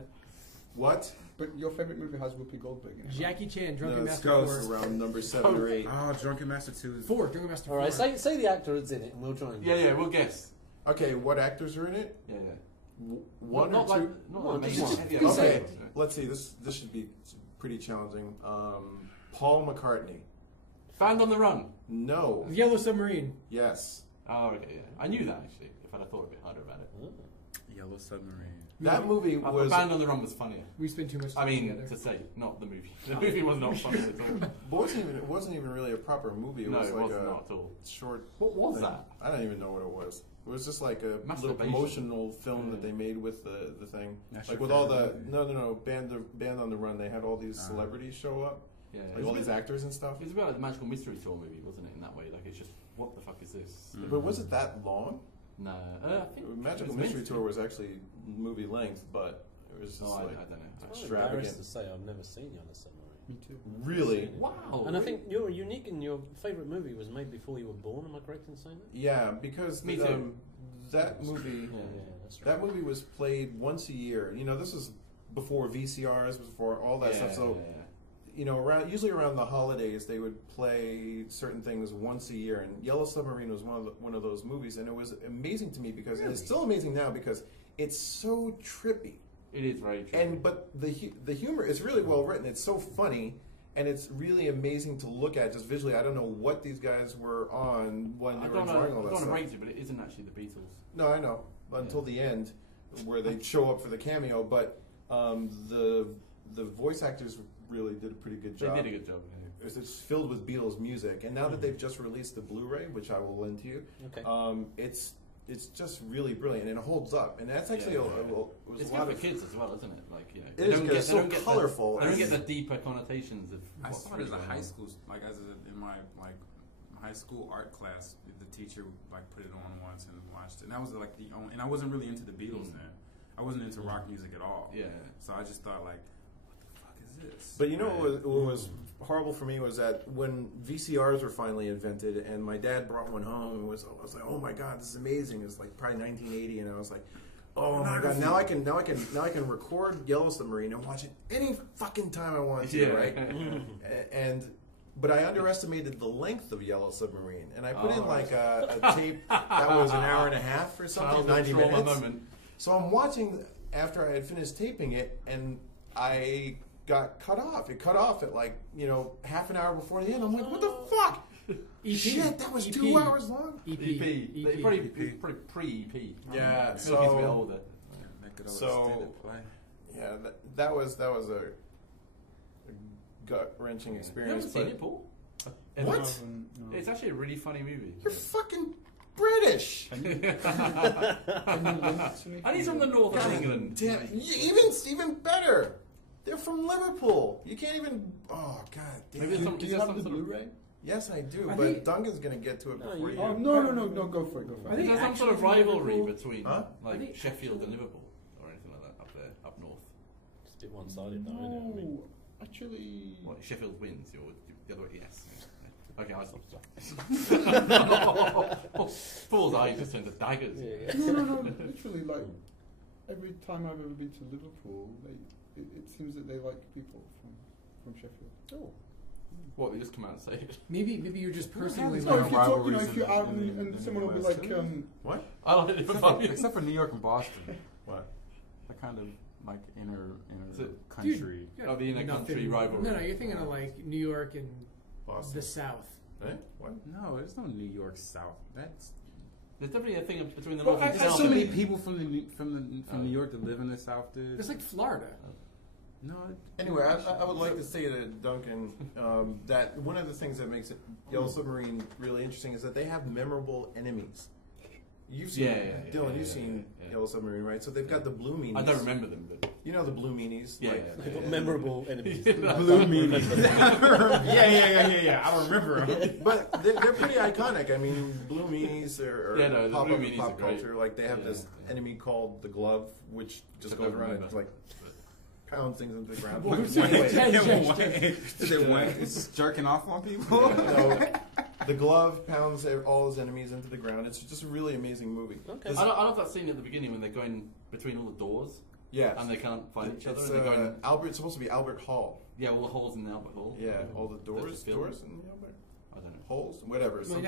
What? But your favorite movie has Whoopi Goldberg in it. Jackie Chan, Drunken No, it Master goes 4. around number 7 or 8. Oh, Drunken Master 2 is 4, Drunken Master 4. All right, say the actor that's in it, and we'll try and. Yeah, we'll guess. Okay, what actors are in it? Yeah. One not or two? Like, not One, like just main one. one. Okay, Yeah. let's see. This should be pretty challenging. Paul McCartney. Found on the Run. No. Yellow Submarine. Yes. Oh, okay, yeah. I knew that actually. If I'd have thought a bit harder about it. Yellow Submarine. That movie I thought was. Found on the Run was funnier. We spent too much I time mean, together. to say, not the movie. The movie was not funny at all. It wasn't even really a proper movie. It No, was it like was a not at all. short. What was thing. that? I don't even know what it was. It was just like a little Masturbation. promotional film that they made with the thing. That's Like your with all the favorite no Band on the Run. They had all these celebrities show up, Yeah. like all these actors and stuff. It was about like the Magical Mystery Tour movie, wasn't it? In that way, like it's just what the fuck is this? But was it that long? No, I think Magical it was Mystery meant to Tour be. was actually movie length, but it was just No, I like don't know. I'm extravagant. embarrassed to say I've never seen Yellow Submarine. Me too. Really? Wow. And I think you're unique in your favourite movie was made before you were born. Am I correct in saying that? Yeah, because Me too. that movie. Yeah, that's right. That movie was played once a year. You know, this was before VCRs, before all that stuff. So, usually around the holidays, they would play certain things once a year, and Yellow Submarine was one of those movies, and it was amazing to me because and it's still amazing now because it's so trippy. It is very trippy. But the humor is really well written. It's so funny, and it's really amazing to look at just visually. I don't know what these guys were on when they were drawing all that stuff. I don't want to rate it, but it isn't actually the Beatles. No, I know until the end, where they show up for the cameo, but the voice actors really did a pretty good job. They did a good job. Yeah. It's filled with Beatles music, and now that they've just released the Blu-ray, which I will lend to you, it's just really brilliant, and it holds up. And that's actually it's good for kids as well, isn't it? Like it is good. It's so colorful. I don't get the deeper connotations of. I saw it as a high school, in my high school art class. The teacher put it on once and watched it, and that was the only. And I wasn't really into the Beatles then. I wasn't into rock music at all. Yeah. So I just thought this. But what was horrible for me was that when VCRs were finally invented, and my dad brought one home, I was like, oh my god, this is amazing. It was probably 1980, and I was like, oh my god, now I can record Yellow Submarine and watch it any fucking time I want to, right? But I underestimated the length of Yellow Submarine, and I put in a tape that was an hour and a half or something, 90 minutes. Moment. So I'm watching after I had finished taping it, and I got cut off. It cut off at half an hour before the end. I'm like, what the fuck? EP. Shit, that was EP. 2 hours long. EP. Probably pre-EP. Yeah. So it's a bit older. That was a gut wrenching experience. You haven't seen it, Paul? What? No. It's actually a really funny movie. You're fucking British. And he's from the north of England. Damn, even better. They're from Liverpool. You can't even. Oh god damn. Do you have the Blu-ray? Yes, I do. But Duncan's gonna get to it before you. Oh no! Go for it. I think there's some sort of rivalry between Sheffield and Liverpool or anything like that up there, up north. It's a bit one-sided, though, isn't it? No, actually. What, Sheffield wins? The other way? Yes. Okay, I stopped. Paul's eyes just turned to daggers. Yeah. No. Literally, every time I've ever been to Liverpool, it seems that they like people from Sheffield. Oh. What, they just come out and say it? Maybe you're just personally. No, if you're out and someone will be like, what? I like it. Except for New York and Boston. What? The kind of inner country. The inner country rivalry. No, you're thinking of New York and Boston. The South. Eh? What? No, there's no New York South. There's definitely a thing between the north and There's south. so many people from New York that live in the South, dude. It's like Florida. No. Anyway, I would like to say to Duncan that one of the things that makes Yellow Submarine really interesting is that they have memorable enemies. You've seen Dylan. You've seen Yellow Submarine, right? So they've got the blue meanies. I don't remember them, but you know the blue meanies. They've got memorable enemies. Blue meanies. Yeah. I don't remember them. But they're pretty iconic. I mean, blue meanies are pop up in pop culture. Like they have this enemy called the Glove, which just goes around and pounds things into the ground. It's just jerking off on people. The Glove pounds all his enemies into the ground. It's just a really amazing movie. Okay. I love that scene at the beginning when they're going between all the doors. Yeah. And they can't find each other. It's, and they're going, it's supposed to be Albert Hall. Yeah, all the holes in the Albert Hall. Yeah, all the doors in the Albert. I don't know. Holes, whatever. The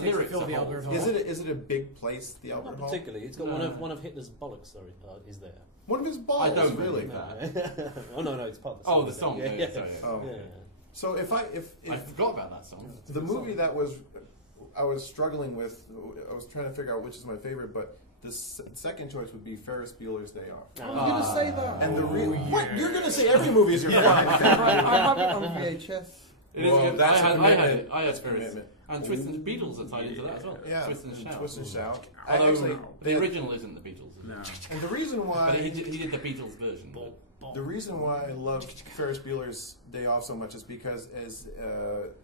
lyrics of the Albert Hall. Is it a big place, the Albert Hall? Not particularly. It's got one of Hitler's bollocks. Sorry, is there? One of his balls. I don't really. No, it's part of the song. Oh, the song. Yeah. Sorry. So if I forgot about that song. The movie that I was struggling with, I was trying to figure out which is my favorite, but the second choice would be Ferris Bueller's Day Off. I was going to say that. And what? You're going to say every movie is your favorite? I have it on VHS. I had Ferris. And Twist and the Beatles are tied into that as well. Yeah, Twist and Shout. Twist and Shout. Although the original isn't the Beatles. No. And the reason why... But he did the Beatles version. The reason why I love Ferris Bueller's Day Off so much is because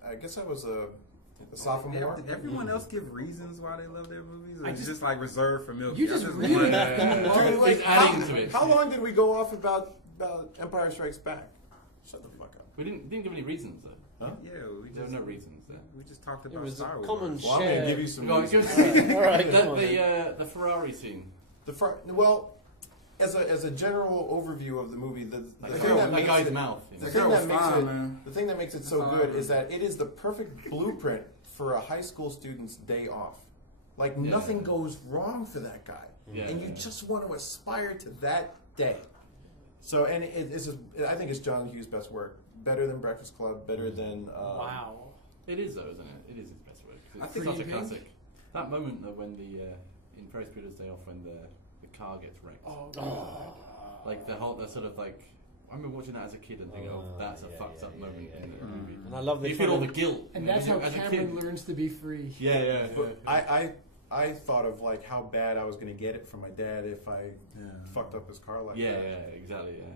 I guess I was a sophomore. Did everyone else give reasons why they love their movies? Or it's just reserved for Milky? You just really... adding to it. How long did we go off about Empire Strikes Back? Shut the fuck up. We didn't give any reasons, though. Huh? Yeah, there were no reasons there. We just talked It about was Star a Wars. common Well, I'm going to give you some reasons. All right, The Ferrari scene. as a general overview of the movie, the Like thing that that makes guy's it, mouth. the The thing girl that was makes fine, it, man. the thing that makes it so good is that it is the perfect blueprint for a high school student's day off. Like nothing goes wrong for that guy, and you just want to aspire to that day. So, and it's just, I think it's John Hughes' best work. Better than Breakfast Club. Better than Wow. It is though, isn't it? It is his best work. I It's think such a Pretty Pink? classic. That moment though when in Ferris Bueller's Day Off when the car gets wrecked. Like the sort of like. I remember watching that as a kid and thinking, "Oh, that's a fucked up moment in the movie." And I love the You feel all the guilt, And that's how as a Cameron kid. learns to be free. Yeah. But I thought of like how bad I was going to get it from my dad if I fucked up his car like Yeah, that. exactly. Yeah.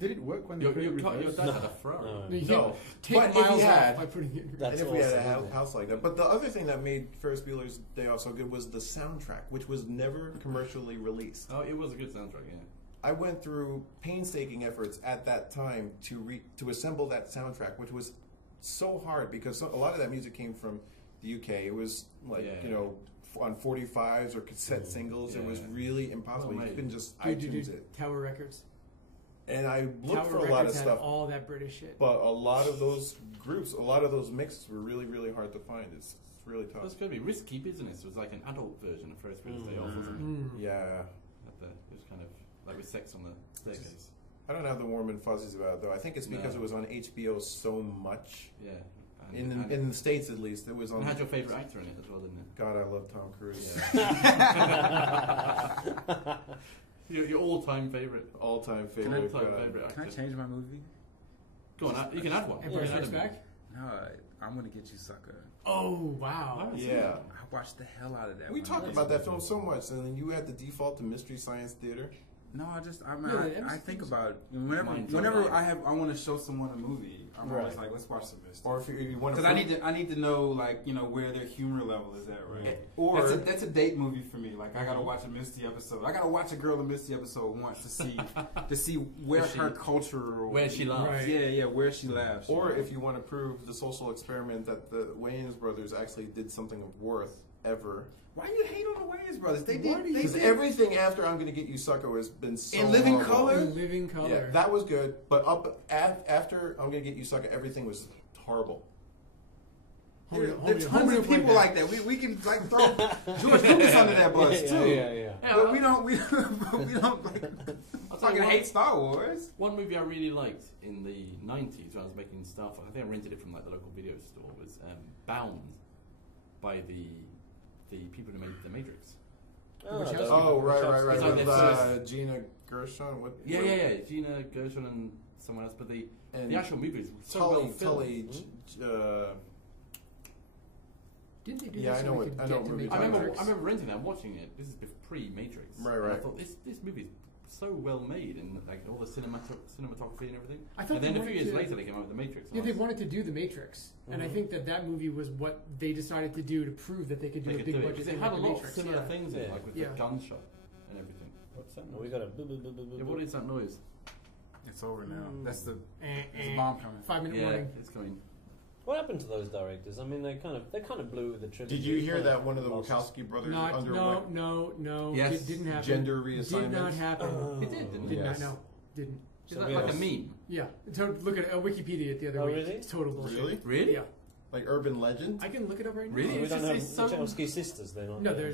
Did it work when they Your put it dad reverse? had a fro. You No, can't take but if he miles had- off by putting it. That's and if we had awesome, a isn't it? house like that. But the other thing that made Ferris Bueller's Day Off so good was the soundtrack, which was never commercially released. Oh, it was a good soundtrack. Yeah. I went through painstaking efforts at that time to assemble that soundtrack, which was so hard because a lot of that music came from the UK. It was like on 45s or cassette singles. It was really impossible. You couldn't just iTunes it. Tower Records. And I looked Tower for a Records lot of had stuff, all that British shit. but a lot of those groups, a lot of those mixes were really, really hard to find. It's really tough. That's going to be Risky Business. Was like an adult version of Ferris Bueller's Day Off, wasn't it? Yeah. It was kind of like with sex on the staircase. I don't have the warm and fuzzies about it though. I think it's because it was on HBO so much. Yeah. In the States at least, it was on. And had your favourite actor in it as well, didn't it? God, I love Tom Cruise. Yeah. your all-time favourite. All-time favorite. All-time favourite actor. Can I change my movie? Go on, you can add one. Empire You can Strikes add one. Back? No, I'm gonna get you, sucker. Oh, wow. Yeah. I watched the hell out of that. We one. talked about that film so much, and then you had to default to Mystery Science Theater. No, Yeah, I think about whenever I want to show someone a movie, I'm always like, let's watch some mystery. Or if you want to, Because I need to know like where their humor level is at, right? Or that's a date movie for me. Like I gotta watch a Misty episode. I gotta watch a Girl in Misty episode once to see where her culture, where she laughs. Right. Yeah, where she laughs. or if you want to prove the social experiment that the Wayans brothers actually did something of worth ever. Why you hate on the Wayans brothers? They did. Because everything after I'm Gonna Get You Sucker has been so In Living horrible. Color? In Living Color. Yeah, that was good, but after I'm Gonna Get You Sucker, everything was horrible. There are tons of people like that. We can like throw George Lucas under that bus too. Yeah. But we don't like fucking hate Star Wars. One movie I really liked in the 90s when I was making stuff, I think I rented it from like the local video store, was Bound by the people who made The Matrix. Oh, right. It's like With this- Gina Gershon. What? Yeah. Gina Gershon and someone else, but the actual movie is so well filmed. Didn't they do Yeah, that I so know we what- could I get know to what movie make I remember Matrix? renting that, watching it. This is pre-Matrix. Right. And I thought this movie is so well made, and like all the cinematography and everything. I thought And then they a few wanted years to- later, they came out with The Matrix. Yeah, they wanted to do The Matrix, and I think that movie was what they decided to do to prove that they could do a big budget because thing it had like a The lot Matrix. of similar Yeah. things in it, Yeah. like with Yeah. the gunshot and everything. What's that? We got a. Yeah, what is that noise? It's over now. That's the Eh, there's a eh. bomb coming. 5-minute Yeah, warning. it's coming. What happened to those directors? I mean, they kind of blew the trilogy. Did you hear Kind that one of the lost- Wachowski brothers Not, underwent no. Yes. It didn't happen. gender Did reassignments? not happen. It did, didn't Did it? not. Yes. No, didn't. Is So that we like a have- meme? Yeah. Look at Wikipedia the other Oh, week. really? It's total bullshit. Really? Really? Yeah. Like urban legend? I can look it up right now. Really? We It's don't just- have it's so- Wachowski sisters. They're not. No, there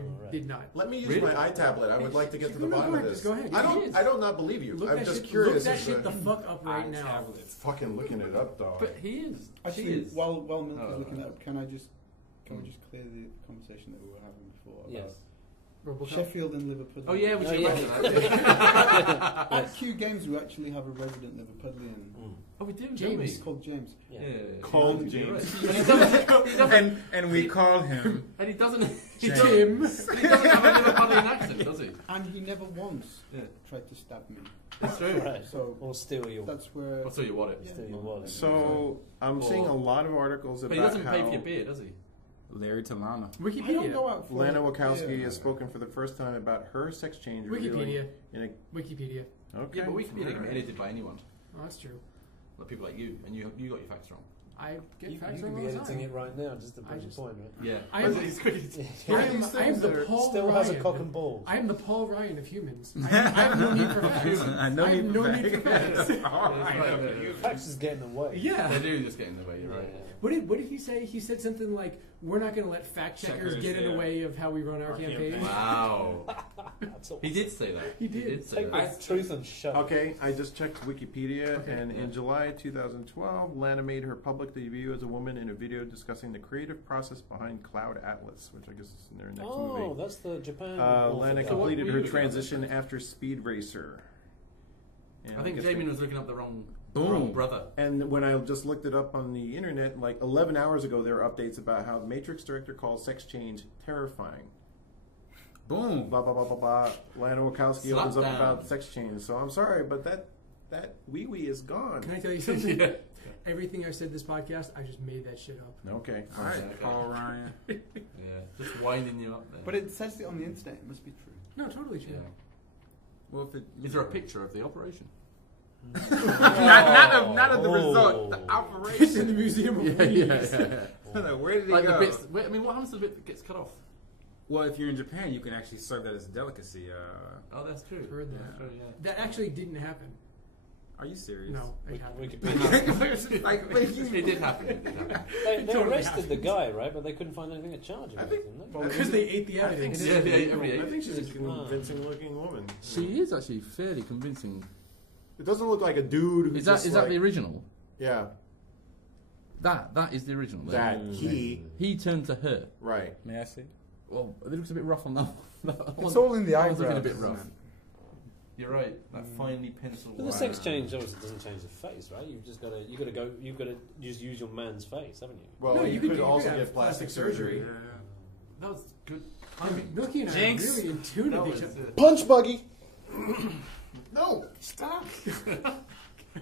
right. did not. Let me use Really? my iTablet. I would like to get to the Go bottom of ahead, this. just go ahead. I don't not believe you. Look I'm that just shit, curious. Look that as shit to- the fuck up right now. Fucking looking it up, dog. But he is. She Actually, is. while Milk Oh, is looking right. that up, can we just clear the conversation that we were having before about Yes. RoboCop. Sheffield and Liverpool? Oh yeah, we Oh, should yeah. mention that. At Q Games, we actually have a resident Liverpudlian. Oh, we do, don't James. we? He's called James. Yeah. Called You're James. right. And he doesn't. And we call him And he doesn't. He James. doesn't, he doesn't have a Liverpudlian accent, does he? And he never once Yeah. tried to stab me. That's true. Right. So Or steal your. that's where. I'll tell you what it. Yeah. Steal your wallet. So I'm seeing a lot of articles But about he doesn't how pay for your beer, does he? Larry Talana. I don't Wikipedia. go out for Lana Wachowski yeah. has spoken for the first time about her sex change. Wikipedia. revealing In a, Wikipedia. okay. Yeah, but Wikipedia can be Alright. edited by anyone. Oh, that's true. Like people like you, and you got your facts wrong. I get You facts could wrong be all the editing time. it right now, just to prove your point, right? Yeah. I am the Paul Still Ryan. has a cock and balls. I am the Paul Ryan of humans. I have no need for facts. I have no need for facts. Facts is getting away. Yeah. They do just get in the way, you're right. What did he say? He said something like, "We're not going to let fact checkers get in the way of how we run our campaign." Wow. That's awesome. He did say that. He did. say Take that. the truth and shut it. Okay, I just checked Wikipedia, Okay. and in July 2012, Lana made her public debut as a woman in a video discussing the creative process behind Cloud Atlas, which I guess is in their next Oh, movie. that's the Japan. Lana author. completed what her were you transition after Speed Racer. And I think guess Damien was looking up the wrong Boom. brother. And when I just looked it up on the internet, like 11 hours ago, there were updates about how the Matrix director calls sex change terrifying. Boom. Blah blah blah blah blah. Lana Wachowski Slap opens up down. about sex change. So I'm sorry, but that wee is gone. Can I tell you something? Yeah. Everything I've said this podcast, I just made that shit up. Okay. All right, Okay. Paul Ryan. Yeah. Just winding you up there. But it says it on the internet. It must be true. No, totally true. Yeah. Well, if it, Is there a picture of the operation? not of the Oh. result, the It's in operation. the Museum of Weeds. Where did it Like go? the bits. I mean, what happens to the bit that gets cut off? Well, if you're in Japan, you can actually serve that as a delicacy. Oh, that's true. Heard that. That's true, yeah. That actually didn't happen. Are you serious? No, it happened. Wikipedia. like, It did happen. It did happen. They Totally arrested the happened. guy, right? But they couldn't find anything to charge him I with, think- didn't they? well, Because they ate the evidence. Yeah, yeah, I think she's a convincing looking woman. She is actually fairly convincing. It doesn't look like a dude who Is that just the like, original? yeah, That is the original. then? that he turned to her. right. May I see? Well, it looks a bit rough on that one. It's all in the that one's eyebrows. looking a bit isn't rough. it? You're right. That finely penciled. But the sex change obviously doesn't change the face, right? You've just got to just use your man's face, haven't you? Well, No, you you could could also have get plastic surgery. That was good timing. Milky and I are Jinx. really in tune That with was each other. Punch buggy. No, stop.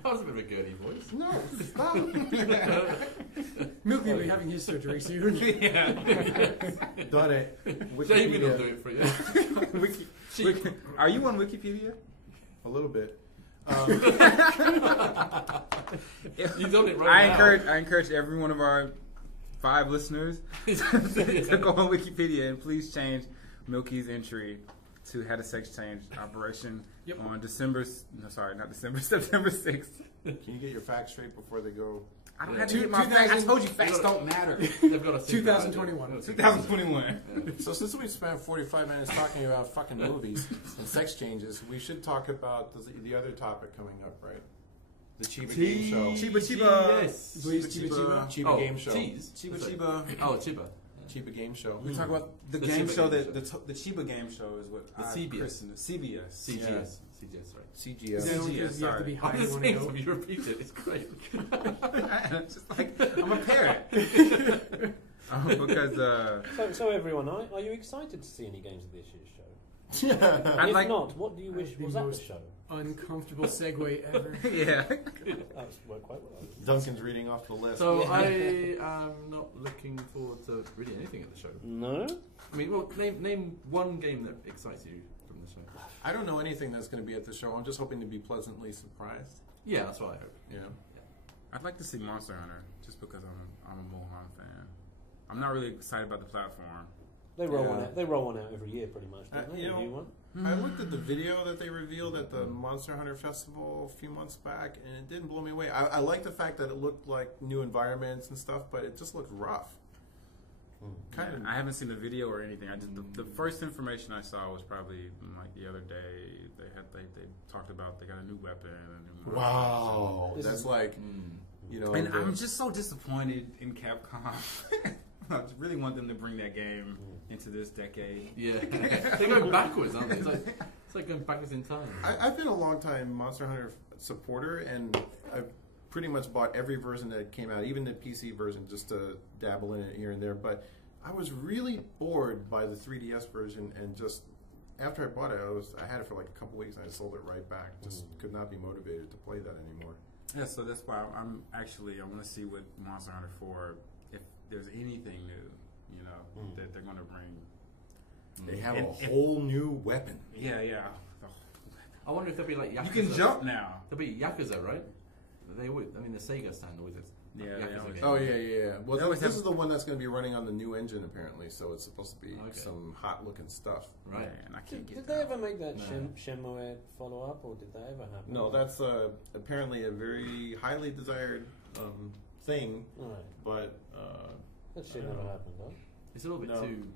That was a bit of a girly voice. No, stop. Milky will be having his surgery soon. Done it. Jamie will do it for you. Are you on Wikipedia? A little bit. You've done it right now. I encourage every one of our 5 listeners to go on Wikipedia and please change Milky's entry to had a sex change operation on September 6th. Can you get your facts straight before they go? I don't have to get my facts. I told you facts don't matter. They've got a 2021. 2021. So since we spent 45 minutes talking about fucking movies and sex changes, we should talk about the other topic coming up, right? The Chiba Game Show. Chiba. Yes. Chiba Game Show. Cheese. Chiba. Oh, Chiba. Chiba Game Show. We talk about the The game Chiba show game the Chiba game show is what The I CBS. christened it. CBS. CGS. CGS, right. CGS. You have to sorry. be I'm high just when saying, you go. if you repeat it, it's great. It's just like I'm a parrot. Because So everyone, are you excited to see any games of this year's show? Yeah. I'd If like- not, what do you wish The was at the most- show? Uncomfortable segue ever. yeah. That's worked quite well. Duncan's reading off the list. So Yeah. I am not looking forward to really anything at the show. No? I mean, well, name one game that excites you from the show. I don't know anything that's going to be at the show. I'm just hoping to be pleasantly surprised. Yeah, that's what I hope. Yeah. I'd like to see Monster Hunter just because I'm a Mohan fan. I'm not really excited about the platform. They roll Yeah. one out. They roll one out every year, pretty much. Don't they? you A know, new one. I looked at the video that they revealed at the Monster Hunter Festival a few months back, and it didn't blow me away. I like the fact that it looked like new environments and stuff, but it just looked rough. Kind of. I haven't seen the video or anything. I just the first information I saw was probably like the other day. They talked about they got a new weapon. And a new Wow, This that's is- like you know. And the- I'm just so disappointed in Capcom. I just really want them to bring that game into this decade. Yeah, they're going backwards, aren't they? It's like going backwards in time. I've been a long time Monster Hunter supporter, and I've pretty much bought every version that came out, even the PC version, just to dabble in it here and there. But I was really bored by the 3DS version, and just after I bought it, I had it for like a couple weeks, and I sold it right back. Just could not be motivated to play that anymore. Yeah, so that's why I want to see what Monster Hunter 4, if there's anything new, that they're going to bring. They have a whole new weapon. Yeah. I wonder if there'll be like Yakuza. You can jump now. There'll be Yakuza, right? They would. I mean, the Sega stand always has Oh yeah. Well, this is the one that's going to be running on the new engine apparently, so it's supposed to be some hot looking stuff. Right. Yeah, and I can't get Did that. they ever make that Shenmue follow up, or did that ever happen? No, that's apparently a very highly desired thing, but that shit never happened, though. It's a little bit too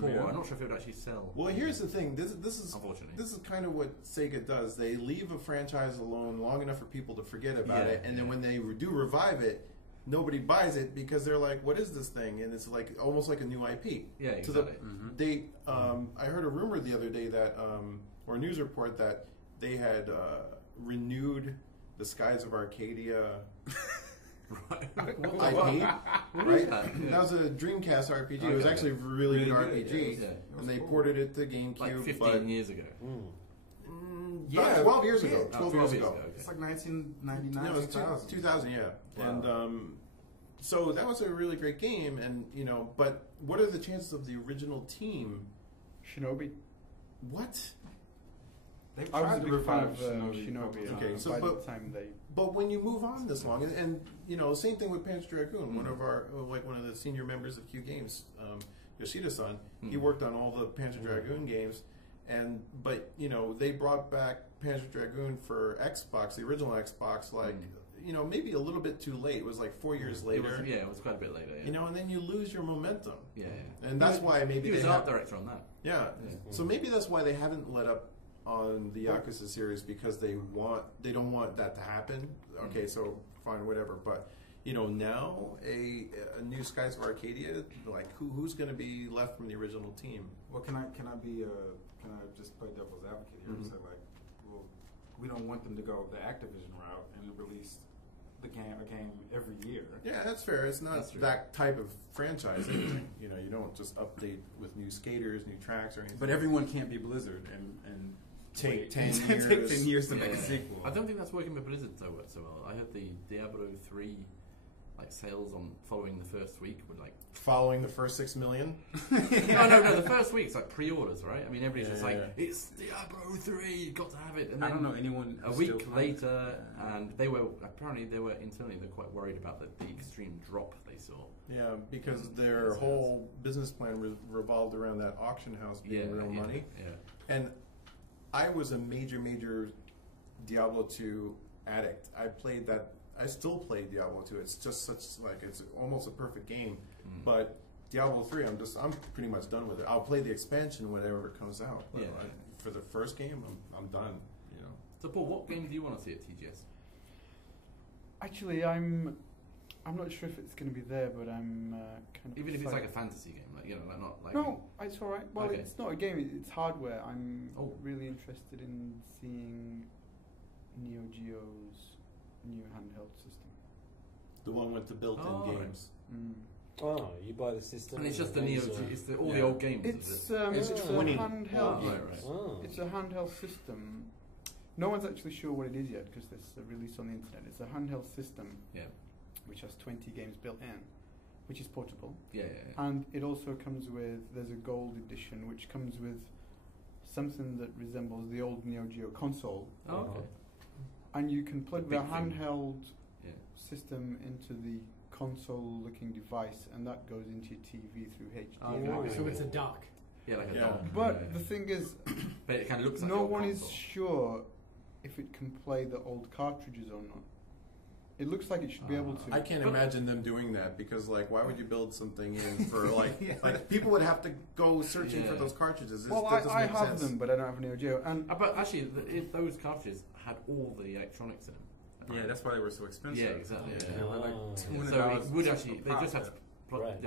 core. I'm not sure if it would actually sell. Well, here's the thing. This is unfortunately, this is kind of what Sega does. They leave a franchise alone long enough for people to forget about it, and then when they do revive it, nobody buys it because they're like, "What is this thing?" And it's like almost like a new IP. Yeah, exactly. I heard a rumor the other day that, or a news report that they had renewed the Skies of Arcadia. Right. IP, right? That was a Dreamcast RPG. It was actually a really good RPG, and they ported it to GameCube like 15 years ago. 12 years ago. 12 years ago. Okay. It's like 1999. No, it was 2000, yeah. Wow. And so that was a really great game, and but what are the chances of the original team? Shinobi. What? They've tried to revive Shinobi. Okay, so by the time they. But when you move on this long, and same thing with Panzer Dragoon. One of the senior members of Q Games, Yoshida-san, he worked on all the Panzer Dragoon games, but they brought back Panzer Dragoon for Xbox, the original Xbox, maybe a little bit too late. It was like 4 years later. It was quite a bit later. Yeah. And then you lose your momentum. Yeah. And that's why maybe he was art director on that. Yeah. So maybe that's why they haven't let up on the Yakuza series, because they don't want that to happen. Okay, so fine, whatever. But now a new Skies of Arcadia, like who's going to be left from the original team? Well, can I just play devil's advocate here and say we don't want them to go the Activision route and release a game every year. Yeah, that's fair. It's not that type of franchise. You don't just update with new skaters, new tracks, or anything. But everyone can't be Blizzard and take 10 years. Take 10 years to make a sequel. I don't think that's working with Blizzard so well. I heard the Diablo 3 sales on following the first week were following the first 6 million. No. The first week's pre-orders, right? I mean, everybody's just it's Diablo 3, you got to have it. And I don't know anyone. A week later, and they were internally they're quite worried about the extreme drop they saw. Yeah, because their whole business plan revolved around that auction house being real money. Yeah. And I was a major Diablo 2 addict. I still play Diablo 2. It's just it's almost a perfect game. But Diablo 3, I'm pretty much done with it. I'll play the expansion whenever it comes out. But for the first game, I'm done. So Paul, what game do you want to see at TGS? Actually, I'm not sure if it's going to be there, but I'm kind of. Even if it's like a fantasy game, not like. No, it's all right. Well, it's not a game; it's hardware. I'm really interested in seeing Neo Geo's new handheld system. The one with the built-in games. Oh, you buy the system, and it's just the Neo Geo. It's all the old games. It's a handheld. It's a handheld system. No one's actually sure what it is yet because there's a release on the internet. It's a handheld system. Yeah. Which has 20 games built in, which is portable. Yeah. And it also comes with, there's a gold edition, which comes with something that resembles the old Neo Geo console. Oh, okay. And you can plug the handheld system into the console-looking device, and that goes into your TV through HDMI. Oh, so it's a dock. Yeah, like a dock. But the thing is, but it kind of looks like no one is sure if it can play the old cartridges or not. It looks like it should be able to. I can't imagine them doing that because, why would you build something in for people would have to go searching for those cartridges. Well, I have them, but I don't have a Neo Geo. And but actually, if those cartridges had all the electronics in them. Yeah, that's why they were so expensive. Yeah, exactly. $200 so it would actually, they just have to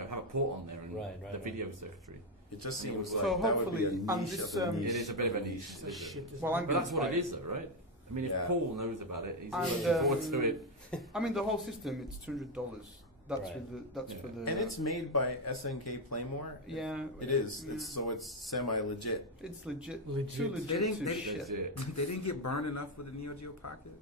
have a port on there and the video circuitry. It just seems so like that would be a niche of a niche. It is a bit of a niche. But that's what it is, though, right? I mean, if Paul knows about it, he's looking forward to it. I mean, the whole system, it's $200. That's for the. And it's made by SNK Playmore. Yeah, it is. So it's semi-legit. It's legit. Too legit. They didn't get burned enough with the Neo Geo Pocket.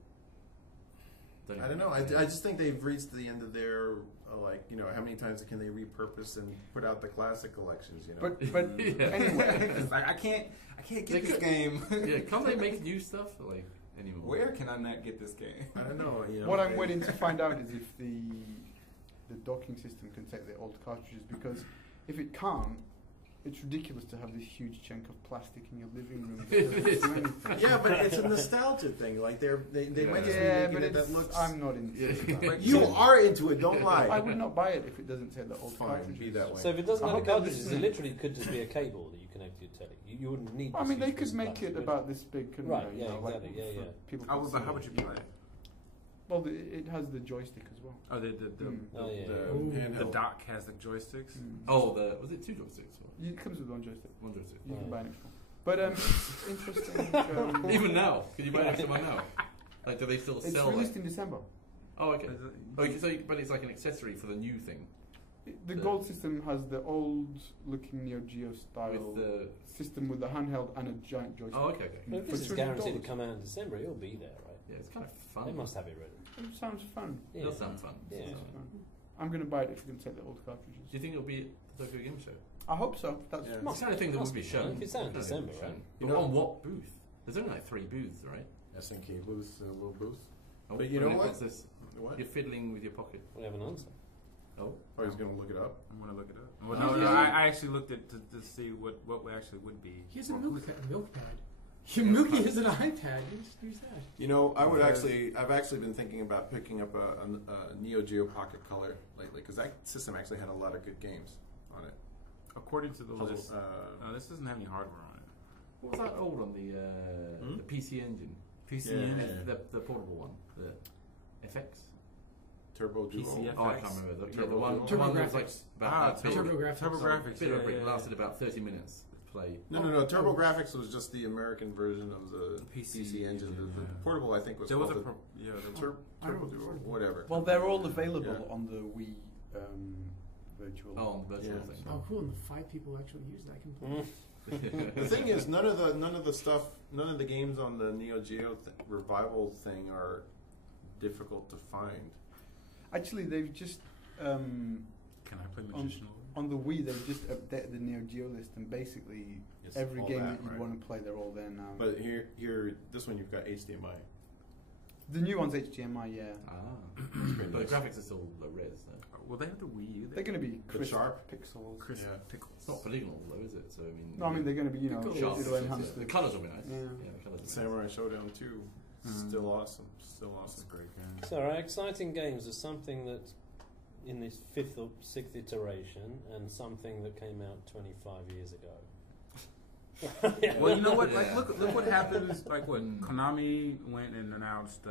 I don't know. I just think they've reached the end of their how many times can they repurpose and put out the classic collections? But anyway, I can't get this game. Can't they make new stuff? anymore. Where can I not get this game? I don't know. You know What I'm waiting to find out is if the docking system can take the old cartridges, because if it can't, it's ridiculous to have this huge chunk of plastic in your living room. Yeah, but it's a nostalgia thing. Like they might just be Yeah, making but it that looks. I'm not into it. But you are into it. Don't lie. I would not buy it if it doesn't take the old Fine, cartridges. be that way. So if it doesn't I have hope the cartridges, they're it literally could just be a cable that you connect to your telly. You wouldn't need. I this mean, they huge could piece of make plastic, it would about this big, couldn't Right, they? yeah, You know, exactly, yeah, for yeah. People How to see would you it. play it? Well, it has the joystick as well. Oh, Oh, yeah. the handheld. dock has the joysticks. Oh, was it 2 joysticks? Or It comes with one joystick. 1 joystick? You can Oh. buy an extra one. But it's interesting. Even now, can you buy an extra one now? Like, do they still It's sell released that? in December. Oh, okay. Is it- Okay, so but it's like an accessory for the new thing The The- gold system has the old-looking Neo Geo style with the. system with the handheld and a giant joystick. Oh, okay. But if For this is $200. guaranteed to come out in December, it'll be there, right? Yeah, it's kind of fun. They must have it ready. It sounds fun. It does sound fun. Yeah. Sounds fun. I'm going to buy it if you can take the old cartridges. Do you think it'll be at the Tokyo Game Show? I hope so. That's Yeah. It's the kind of thing that Must would be be, shown. right? If it's out in Kind of December, shown. right? But You know- on what booth? There's only like 3 booths, right? SNK booth, a little booth. Oh, But you and know then what? what's this? What? You're fiddling with your pocket. We have an answer. Oh, Oh, he's gonna look it up. I'm gonna look it up. Well, no, I actually looked at to see what actually would be. He has a milk pad. Milky has an iPad. Use that. You know, I've actually been thinking about picking up a Neo Geo Pocket Color lately because that system actually had a lot of good games on it. According to the Puzzle, list, this doesn't have any hardware on it. what was that old on the PC Engine? PC Yeah. Engine. The portable one, the FX. Turbo Duo. PCF. Oh, I can't remember. The Turbo one Duo. that was like TurboGrafx. about that big. TurboGrafx. TurboGrafx. Bit of a break, yeah. lasted about 30 minutes to play. No. Turbo Graphics was just the American version of the PC PC Engine. The yeah. portable, I think, was There was called there was the Turbo Duo, whatever. Well, they're all available Yeah. on the Wii virtual. Oh, on the virtual Yeah. thing. Oh, cool! And the 5 people actually use that can play. The thing is, none of the games on the Neo Geo revival thing are difficult to find. Actually, they've just Can I play Magician? on the Wii they've just updated the Neo Geo list, and basically It's every all game that, that you'd right? want to play, they're all there now. But here, this one you've got HDMI. The new one's HDMI, yeah. Ah. pretty But nice. the graphics are still low res, though. Well, they have the Wii U. They're going to be But crisp sharp? pixels. Chris Yeah. Pickles. It's not polygonal, though, is it? So, I mean. No, I mean they're going to be, you know, Cool. sharp it'll pixels, enhance yeah. the The colours will be nice. Yeah. The colours will be nice. Samurai Showdown 2, still awesome. Still awesome. Great game. So our exciting games are something that in this 5th or 6th iteration, and something that came out 25 years ago. Well, you know what? Yeah. Like, look what happens. Like, what Konami went and announced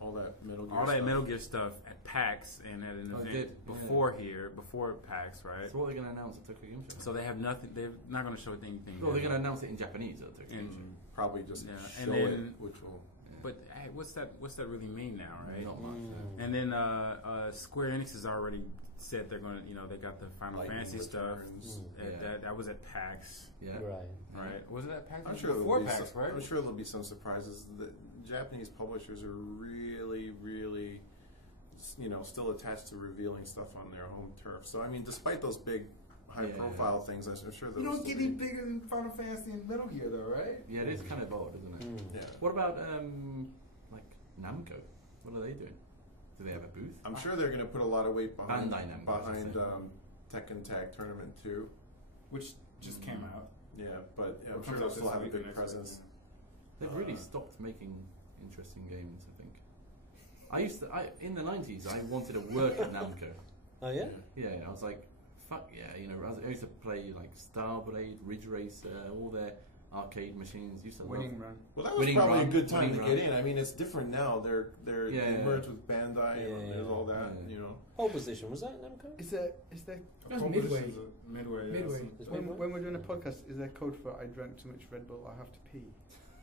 All that Metal Gear all that stuff. Metal Gear stuff at PAX and at an Oh, event did? before before PAX, right? So, what are they going to announce at Tokyo Game Show? So they have nothing. They're not going to show anything. Well, they're new. going to announce it in Japanese at Tokyo Game Show. And- Probably just Yeah, show and it, then- which will. But hey, what's that really mean now, right? Not much. Mm. And then Square Enix has already said they're gonna, they got the Final Lightning Fantasy stuff. Returns. Yeah. That was at PAX, Yeah. Right. right? Was it at PAX? I'm sure before there'll be PAX, some, right? I'm sure there'll be some surprises. The Japanese publishers are really, really, still attached to revealing stuff on their home turf. So I mean, despite those big, high-profile things, I'm sure You those. don't get any bigger than Final Fantasy and Metal Gear, though, right? Yeah, it is kind of odd, isn't it? Mm. Yeah, What about, like, Namco? What are they doing? Do they have a booth? I'm sure they're going to put a lot of weight behind Bandai Namco, I should say. Tekken Tag Tournament 2. Which just came out. Yeah, but I'm What sure comes they'll out still this have a week or big next presence. week? They've really stopped making interesting games, I think. In the 90s, I wanted to work at Namco. Oh yeah. Yeah, I was like, fuck yeah, I used to play like Starblade, Ridge Racer, all their arcade machines. Used to Winning love. run. Well, that was Winning probably Run, a good time to Winning get Run. in. I mean, it's different now. They Yeah. merged with Bandai, and Yeah. there's all that. Yeah. Oh, Pole position, was that Namco? Is there That's Midway. Midway. Yeah, Midway. some- Is when, Midway? when we're doing a podcast, is there code for I drank too much Red Bull, I have to pee?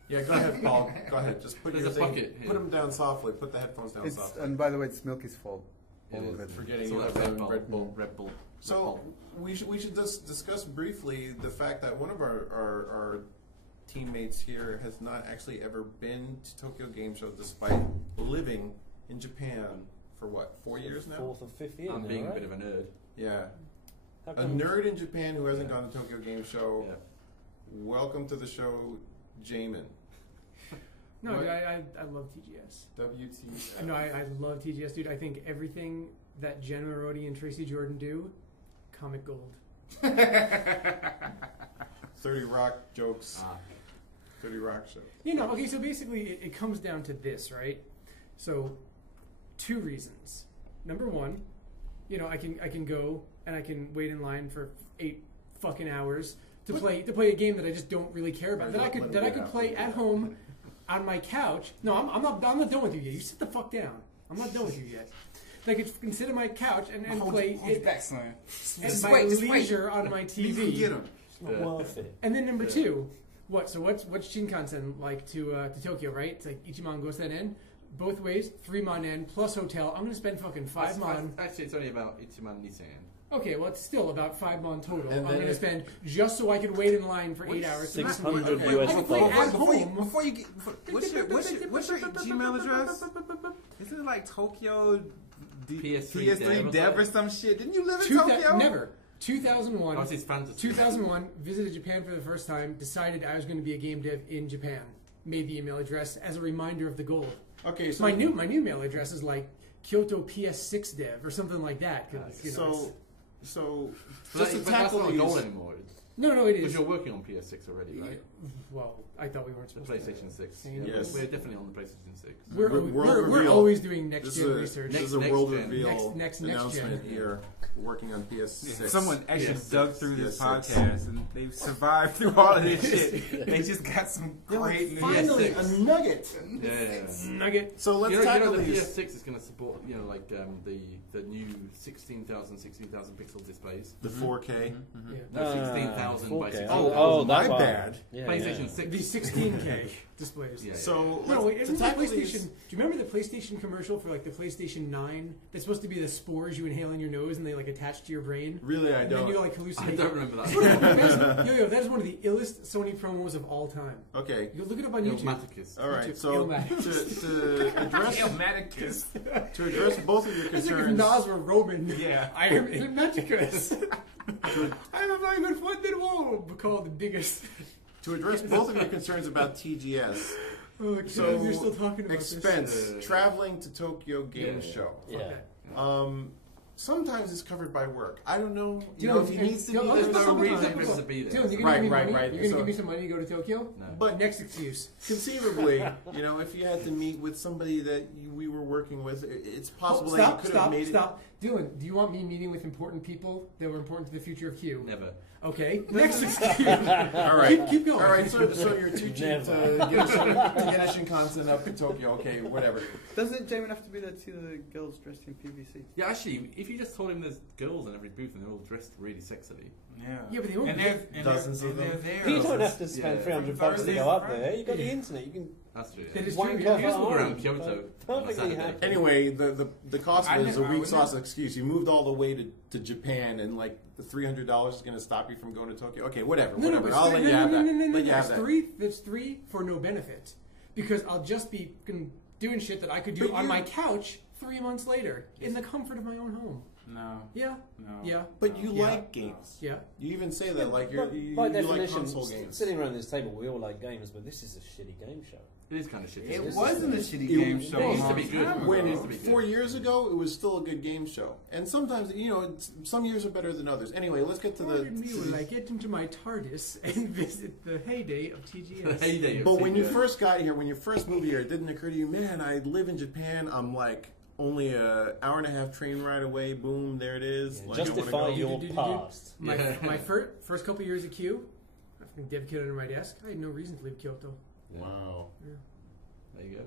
Yeah, go ahead, Paul. Go ahead. Just put There's your a thing- bucket here. Put them down softly. Put the headphones down softly. And by the way, it's Milky's fault. It All of is. it. Forgetting So you that have Red Bull, Red Bull. Red Bull. So we should just discuss briefly the fact that one of our teammates here has not actually ever been to Tokyo Game Show, despite living in Japan for what, 4 years now? 4th or 5th year I'm now, being right? a bit of a nerd. Yeah, How a come- nerd in Japan who hasn't gone to Tokyo Game Show. Yeah. Welcome to the show, Jamin. No, dude, I love TGS. WT. No, I love TGS, dude. I think everything that Jen Marodi and Tracy Jordan do, comic gold. 30 Rock jokes. 30 Rock show. You know, okay, so basically it comes down to this, right? So, 2 reasons. Number 1, you know, I can go and I can wait in line for 8 fucking hours to play a game that I just don't really care about. That I could play at home on my couch. No, I'm not done with you yet. You sit the fuck down. I'm not done with you yet. I could sit on my couch and play it at my leisure on my TV. It's not worth it. And then number 2, what's Shinkansen like to Tokyo, right? It's like Ichiman Gosen-en, both ways, 3 man plus hotel. I'm going to spend fucking 5 man. Actually, it's only about Ichiman Nisen. Okay, well, it's still about 5 man total. I'm going to spend just so I can wait in line for 8 hours. 600 I can play at home. Before you get, what's your Gmail address? Isn't it like Tokyo PS3 Dev or some shit? Didn't you live in Tokyo? Never. 2001. Oh, it's fantasy. 2001. Visited Japan for the first time. Decided I was going to be a game dev in Japan. Made the email address as a reminder of the goal. Okay, so my new mail address is like Kyoto PS6 dev or something like that. So just to tackle the goal anymore. No, it is. Because you're working on PS6 already, right? Well, I thought we weren't supposed to. PlayStation 6. Yes. We're definitely on the PlayStation 6. We're always doing next-gen research. This is a world reveal announcement here. Working on PS6. Someone actually dug through this podcast and they've survived through all of this shit. They just got some great news. Finally, a nugget. Nugget. So let's tackle the these. PS6 is going to support, like the new 16,000 pixel displays. The 4K. No, 16,000 by 16,000. Oh, my bad. PlayStation 6. The 16K displays. So PlayStation. Do you remember the PlayStation commercial for like the PlayStation 9? That's supposed to be the spores you inhale in your nose and they like attach to your brain. Really, I and don't. Then you like hallucinate. I don't remember that. That is one of the illest Sony promos of all time. Okay, you look it up on YouTube. Ilmaticus. All right, so to address both of your concerns. It's like if Nas were Roman. Yeah, I am Ilmaticus. I'm a very good friend in world. Called the biggest. To address both of your concerns about TGS. Okay, so you're still talking about expense, traveling to Tokyo Game Show. Yeah. Sometimes it's covered by work. I don't know. If he needs to be there, there's no reason for him to be there. Dylan, you're gonna give me money? You're gonna give me some money to go to Tokyo? No. But next excuse. Conceivably, if you had to meet with somebody that we were working with, it's possible that you could have made it. Stop. Dylan, do you want me meeting with important people that were important to the future of Q? Never. Okay. Next excuse. All right. Keep going. All right. So you're too cheap to get a Shinkansen up in Tokyo. Okay, whatever. Doesn't Jamin have to be there to see the girls dressed in PVC? Yeah, actually, if you just told him there's girls in every booth and they're all dressed really sexily. Yeah, but they won't. And dozens of them. You don't have to spend $300 to go up there. You've got the internet. You can. That's true. That is wank true. off You at just walk home. around Kyoto. Perfectly happy. Anyway, the cost was a weak sauce excuse. You moved all the way to Japan, and like the $300 is going to stop you from going to Tokyo. Okay, whatever. I'll let you have that. That's 3 for no benefit, because I'll just be doing shit that I could do on my couch 3 months later in the comfort of my own home. No. Yeah. No. Yeah. But you like games. Yeah. You even say that, like you by like definition, console games. sitting around this table, we all like games, but this is a shitty game show. It is kind of shitty. It wasn't a shitty game show. It used to be good. When 4 years ago, it was still a good game show. And sometimes, some years are better than others. Anyway, let's get to Pardon me when I get into my TARDIS and visit the heyday of TGS. The heyday of But TGS. when you first got here, when you first moved here, it didn't occur to you, man, I live in Japan. I'm like only an hour and a half train ride away. Boom, there it is. Yeah, like, justify your past. My first couple years at Q, I've been dev kit under my desk. I had no reason to leave Kyoto. Yeah. Wow. Yeah. There you go.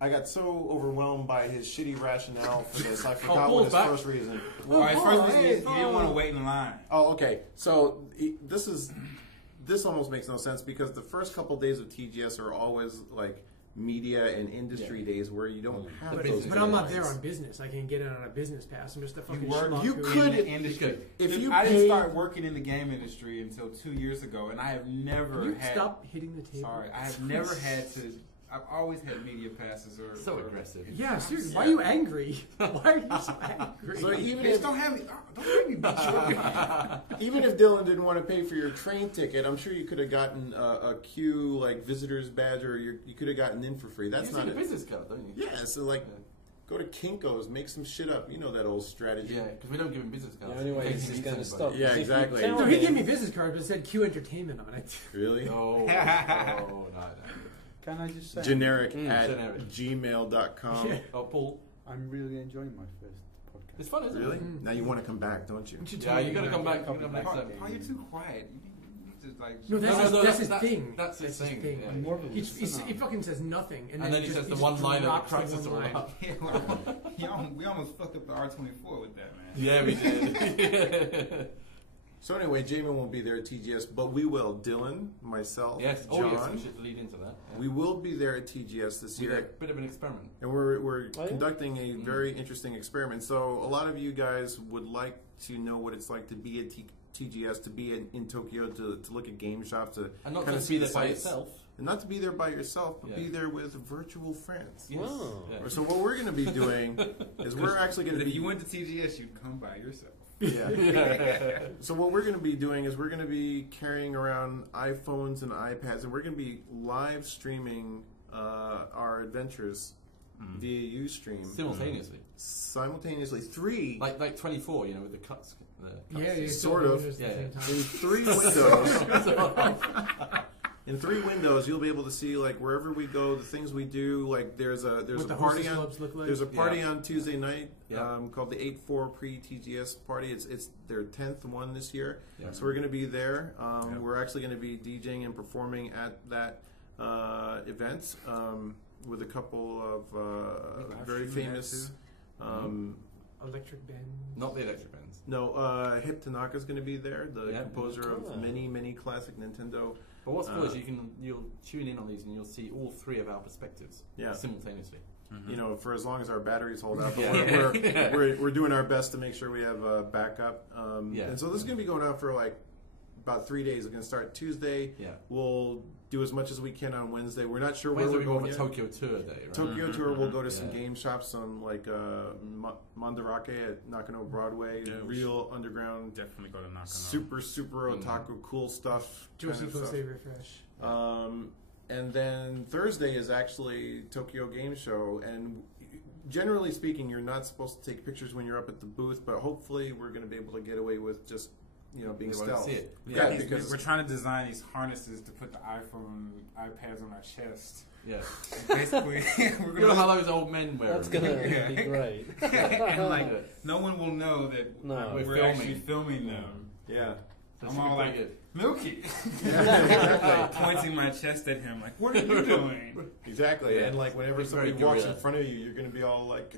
I got so overwhelmed by his shitty rationale for this, I forgot Paul's what his back. first reason. Well, his first reason is he didn't want to wait in line. Oh, okay. So this almost makes no sense because the first couple days of TGS are always like media and industry days where you don't have those. But I'm not there on business. I can't get it on a business pass. I'm just a fucking schmuck. You could in the industry. I didn't start working in the game industry until 2 years ago, and I have never Can you had. stop hitting the table? Sorry, I have never had to I've always had media passes. Or so aggressive. Yeah, seriously. Why are you angry? Why are you so angry? So even Bitch, if don't make me beat you. even if Dylan didn't want to pay for your train ticket, I'm sure you could have gotten a Q visitor's badge, or you could have gotten in for free. That's you not a it. business card, don't you? Yeah, so go to Kinko's, make some shit up. You know that old strategy. Yeah, because we don't give him business cards. The only way In this case is he going to needs stop. anybody. Yeah, is if you exactly. tell No, he him- gave me a business card, but it said Q Entertainment on it. Really? No. Can I just say, Generic at generic. gmail.com. Yeah. Oh, Paul. I'm really enjoying my first podcast. It's fun, isn't Really? it? Now you want to come back, don't you? Yeah, you got to come back. You gotta come back. Paul, you're too quiet. You need to like. No, that's his thing. That's his thing. Yeah. I'm more of a He listener. fucking says nothing, And then he just- says the just one line that drops the cracks us one all line. up. We almost fucked up the R24 with that, man. Yeah, we did. So anyway, Jamin won't be there at TGS, but we will. Dylan, myself, Yes. John. Oh, yes. We should lead into that. Yeah. We will be there at TGS this With a year. bit of an experiment. And we're Oh, yeah? conducting a very interesting experiment. So a lot of you guys would like to know what it's like to be at TGS, to be in Tokyo, to look at game shops, to And not kind of just see be the there by sights. yourself. And not to be there by yourself, but Yeah. be there with virtual friends. Yes. Wow. Yeah. So what we're going to be doing is we're actually going But to if be... you went to TGS, you'd come by yourself. Yeah. So what we're going to be doing is we're going to be carrying around iPhones and iPads, and we're going to be live streaming our adventures via Ustream Simultaneously. three Like 24, with the cuts. Yeah, Sort of. at the Yeah. same time. in three windows. In three windows, you'll be able to see wherever we go, the things we do. Like there's a What party the hostess on clubs look like. there's a party on Tuesday night Yeah. called the 8-4 pre-TGS party. It's their 10th one this year, Yeah. so we're going to be there. Yeah. We're actually going to be DJing and performing at that event with a couple of very famous. Electric band. Not the electric bands. No, Hip Tanaka's going to be there, the Yeah. composer Cool. of many classic Nintendo. But what's cool is you'll tune in on these and you'll see all three of our perspectives simultaneously. For as long as our batteries hold out. But Yeah. we're doing our best to make sure we have a backup. And so this is going to be going on for about 3 days. We're going to start Tuesday. Yeah. We'll do as much as we can on Wednesday. We're not sure Wednesday where we we're go going for yet. Tokyo Tour Day, right? Tokyo Tour. We'll go to some Yeah. game shops on Mandarake at Nakano Broadway. Yeah, we real underground, Definitely go to Nakano. super otaku, cool stuff. Josie kind of stuff. Kosei Refresh. And then Thursday is actually Tokyo Game Show, and generally speaking, you're not supposed to take pictures when you're up at the booth, but hopefully we're going to be able to get away with just being They won't stealth. see it. Yeah, These- because we're trying to design these harnesses to put the iPads on our chest. Yeah. Basically, we're You know gonna how those old men wear That's them? going to Yeah. be great. and no one will know that No. we're We're actually filming them. Yeah. So it I'm should be all pretty like, good. Milky, Exactly. pointing my chest at him, like, what are you doing? Exactly. Yeah. And whenever It's somebody very walks gorilla. in front of you, you're going to be all like.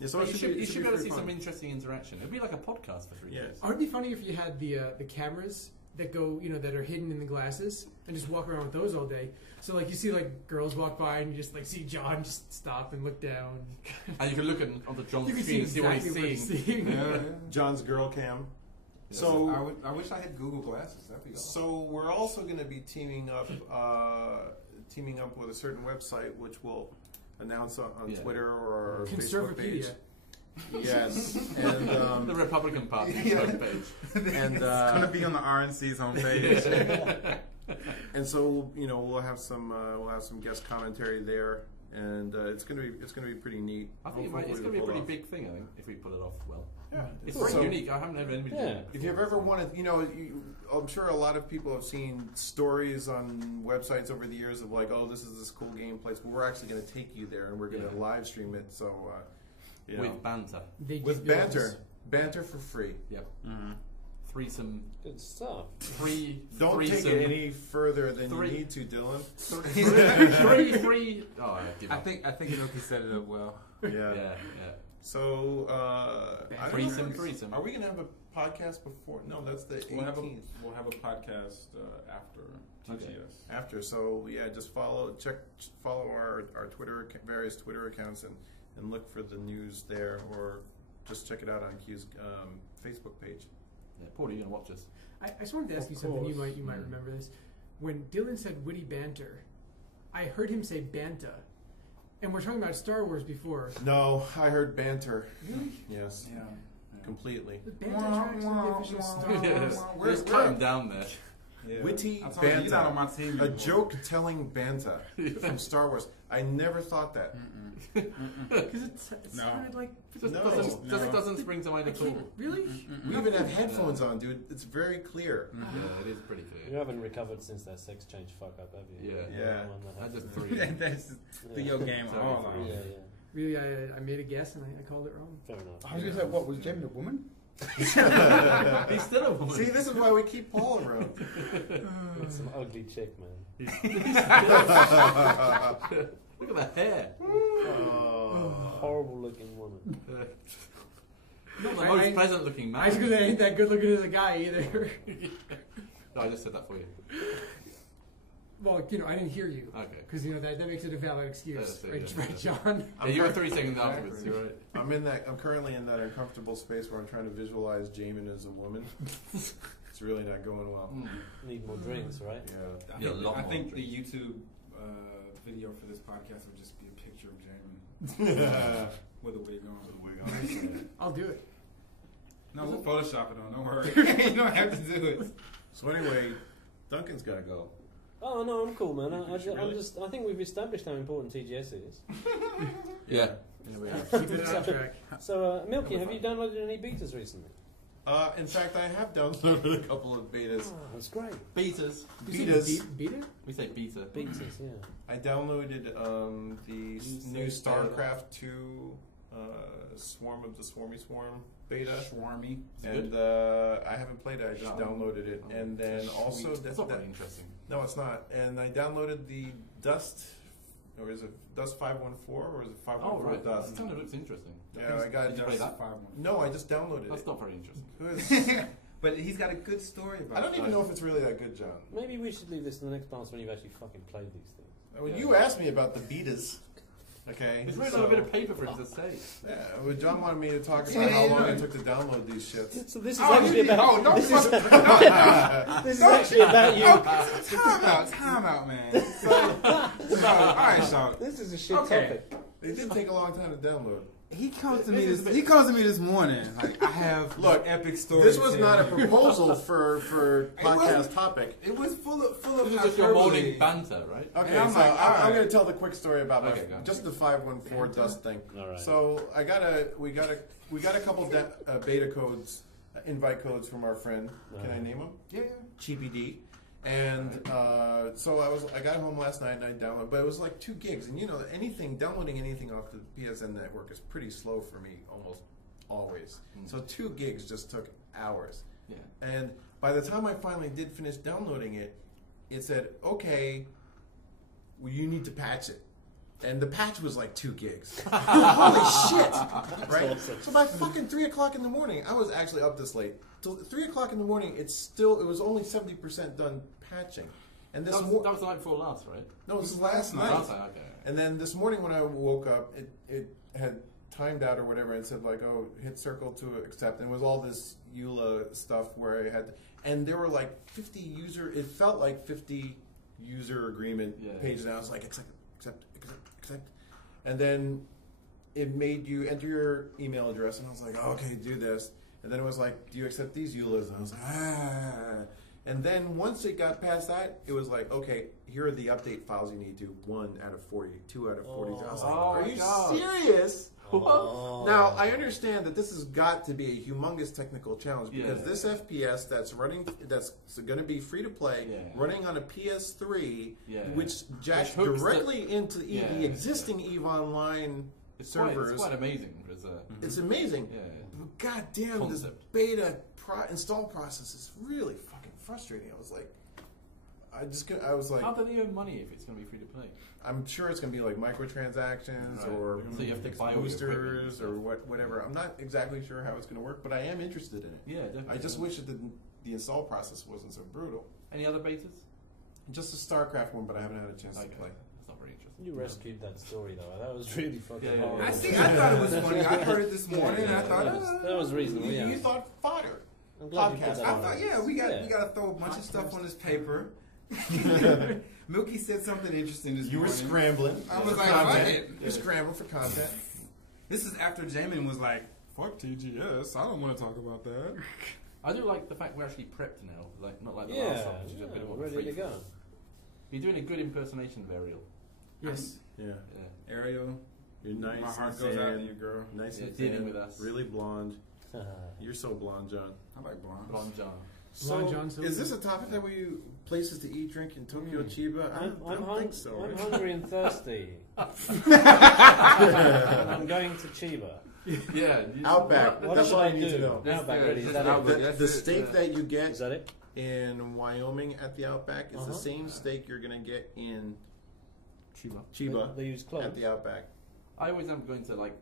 Yeah, so But it you should be should be able to very see fun. some interesting interaction. It'd be like a podcast for 3 Yes. days. Would it be funny if you had the cameras that go, that are hidden in the glasses, and just walk around with those all day? So you see girls walk by, and you just see John just stop and look down. And you can look on the John's You can screen see and see what he's exactly seeing. what he's seeing. Yeah. John's girl cam. Yes. So I wish I had Google Glasses. That'd be awesome. So we're also going to be teaming up with a certain website, which we'll announce on Yeah. Twitter or our Facebook page. Conservapedia. Yes, and The Republican Party homepage. and It's gonna be on the RNC's homepage. and so we'll have some guest commentary there, and it's gonna be pretty neat. I think Hopefully it's we'll going to be a pull it pretty off. big thing, I think, if we pull it off well. Yeah, It's very So- unique. I haven't heard anybody do it. If you've ever wanted, I'm sure a lot of people have seen stories on websites over the years of this is this cool game place, but we're actually going to take you there and we're going to live stream it. So, With banter. with banter for free. Yep. Mm-hmm. Threesome. Good stuff. Don't threesome. take it any further than Three- you need to, Dylan. Three. Oh, I give I up. think Inoki set it up well. Yeah. So, I don't know. Threesome. Are we going to have a podcast before? No, that's the 18th. We'll have a podcast after TGS. After, so just follow our Twitter, various Twitter accounts and look for the news there, or just check it out on Q's Facebook page. Yeah, Paul, are you going to watch us? I just wanted to ask Of you something. You course. might remember this. when Dylan said witty banter, I heard him say banta. And we're talking about Star Wars before. No, I heard banter. Really? Yes. Yeah. Completely. The banta tracks are the official Star Wars. Where's cut down there? Yeah. Witty I told you, you're not on my banta. team A anymore. joke-telling banta from Star Wars. I never thought that. Because it No. sounded like... Just No. doesn't spring to mind I at all. can't... Really? We even have headphones on, dude. It's very clear. Yeah, it is pretty You clear. haven't recovered since that sex change fuck up, have you? Yeah. Yeah. One that I happened. just threw it. That's video game Sorry, all sorry. on. Yeah, Really, I made a guess and I called it wrong. fair enough. I was going to say, what, was Jamie a woman? He's still a woman. See, this is why we keep Paul around. It's an ugly chick, man. Look at the hair. Horrible looking woman. Not the I- most I- pleasant looking man. I was going to say, I ain't that good looking as a guy either. No, I just said that for you. Well, I didn't hear you. Okay. Because, that makes it a valid excuse. Yeah, Right, yeah. right, John? Yeah, you were 3 seconds afterwards. You're right. I'm currently in that uncomfortable space where I'm trying to visualize Jamin as a woman. It's really not going well. Need more drinks, right? Yeah. I Yeah, think, a lot I more think the drinks. YouTube video for this podcast would just be a picture of Jamie with a wig on. I'll do it. No, we'll Photoshop it on. Don't worry. You don't have to do it. So anyway, Duncan's got to go. Oh no, I'm cool, man. Really? I think we've established how important TGS is. Yeah. Keep it on track. So, Milky, have you downloaded any betas recently? In fact, I have downloaded a couple of betas. Oh, that's great. Beaters. Betas. Beta? We say beta. Betas, yeah. I downloaded the new StarCraft 2 Swarm of the Swarmy Swarm beta. Swarmy. And I haven't played it, I just downloaded it. And then also... That's not very interesting. No, it's not. And I downloaded the Dust, or is it Dust 514, or is it 514 Oh, right. Dust? That kind of looks interesting. Yeah, I got... Did you play that? No, I just downloaded That's it. not very interesting. It was- But he's got a good story about I don't even know if it's really that good, John. Maybe we should leave this to the next class when you've actually fucking played these things. Well, you asked me about the betas. Okay. It's really so- not a bit of paper for him to say. Yeah, well, John wanted me to talk about how long it took to download these shits. So this is actually about... don't this is actually about you. Time out, man. So, all right, so This is a shit Okay. topic. It did take a long time to download. he comes to me. He comes to me this morning. Like, I have Look, this epic story. This was to not a tell. proposal for podcast wasn't. topic. It was full of This is just your morning banter, right? Okay, And I'm so like, I'm alright. going to tell the quick story about Okay, go on. just the 514 Dust thing. All right. So we got a couple beta codes, invite codes from our friend. Can I name them? Yeah. Cheapy D. And so I got home last night and I downloaded, but it was like 2 gigs. And downloading anything off the PSN network is pretty slow for me, almost always. So 2 gigs just took hours. Yeah. And by the time I finally did finish downloading it, it said, okay, well, you need to patch it. And the patch was like 2 gigs. Holy shit! Right? So by fucking 3 o'clock in the morning, I was actually up this late. Till 3 o'clock in the morning, it was only 70% done patching. And this That was the night before last, right? no, this was last night. Last night, okay. And then this morning when I woke up, it had timed out or whatever and said like, oh, hit circle to accept. And it was all this EULA stuff where I had, and there were like 50 it felt like 50 user agreement pages. And I was like, accept. And then it made you enter your email address. And I was like, oh, okay, do this. And then it was like, do you accept these EULAs? And I was like, ah. And then once it got past that, it was like, okay, here are the update files you need to. 1 out of 40, 2 out of 40. I was like, are you serious? Oh. Now, I understand that this has got to be a humongous technical challenge because Yeah. this FPS that's going to be free to play, running on a PS3, which jacks Which hooks directly into the Yeah. existing EVE Online servers. It's quite amazing. It's amazing. Yeah. But goddamn, this Concept. beta install process is really fucking frustrating. I was like, How do they earn money if it's going to be free to play? I'm sure it's going to be like microtransactions or So you have to buy all your boosters equipment or whatever. I'm not exactly sure how it's going to work, but I am interested in it. Yeah, definitely. I just wish that the install process wasn't so brutal. Any other betas? Just a StarCraft one, but I haven't had a chance to play. That's not very interesting. You rescued that story though. That was really fucking Yeah, yeah, horrible. yeah. I thought it was funny. I heard it this morning, and I thought, That was reasonable. You, Yeah. you thought fodder. I'm glad you put podcast. that I on. thought, we got to throw a bunch of stuff on this paper Milky said something interesting this You were morning. scrambling. I was for like, fuck content. it. You're scrambling for content. This is after Jamin was like, fuck TGS. I don't want to talk about that. I do like the fact we're actually prepped now, like not like the Yeah, last one, which is a bit of a ready to free go. fall. You're doing a good impersonation of Ariel. Yes. Yeah. Yeah. Ariel, You're nice. my heart and goes out thin, to you, girl. Nice Yeah, and dealing thin, with us. Really blonde. You're so blonde, John. I like blonde. Blonde John. Blonde John Silver. is this a topic that we places to eat, drink in Tokyo Chiba? I don't think so. I'm right? hungry and thirsty. And I'm going to Chiba. Yeah. Outback. What That's should all I I need to do? know. Outback, really? Is Just that Outback. it? The steak that you get Is that it? in Wyoming at the Outback is the Uh-huh. same steak you're gonna get in Chiba. They use clones. at the Outback, I always am going to like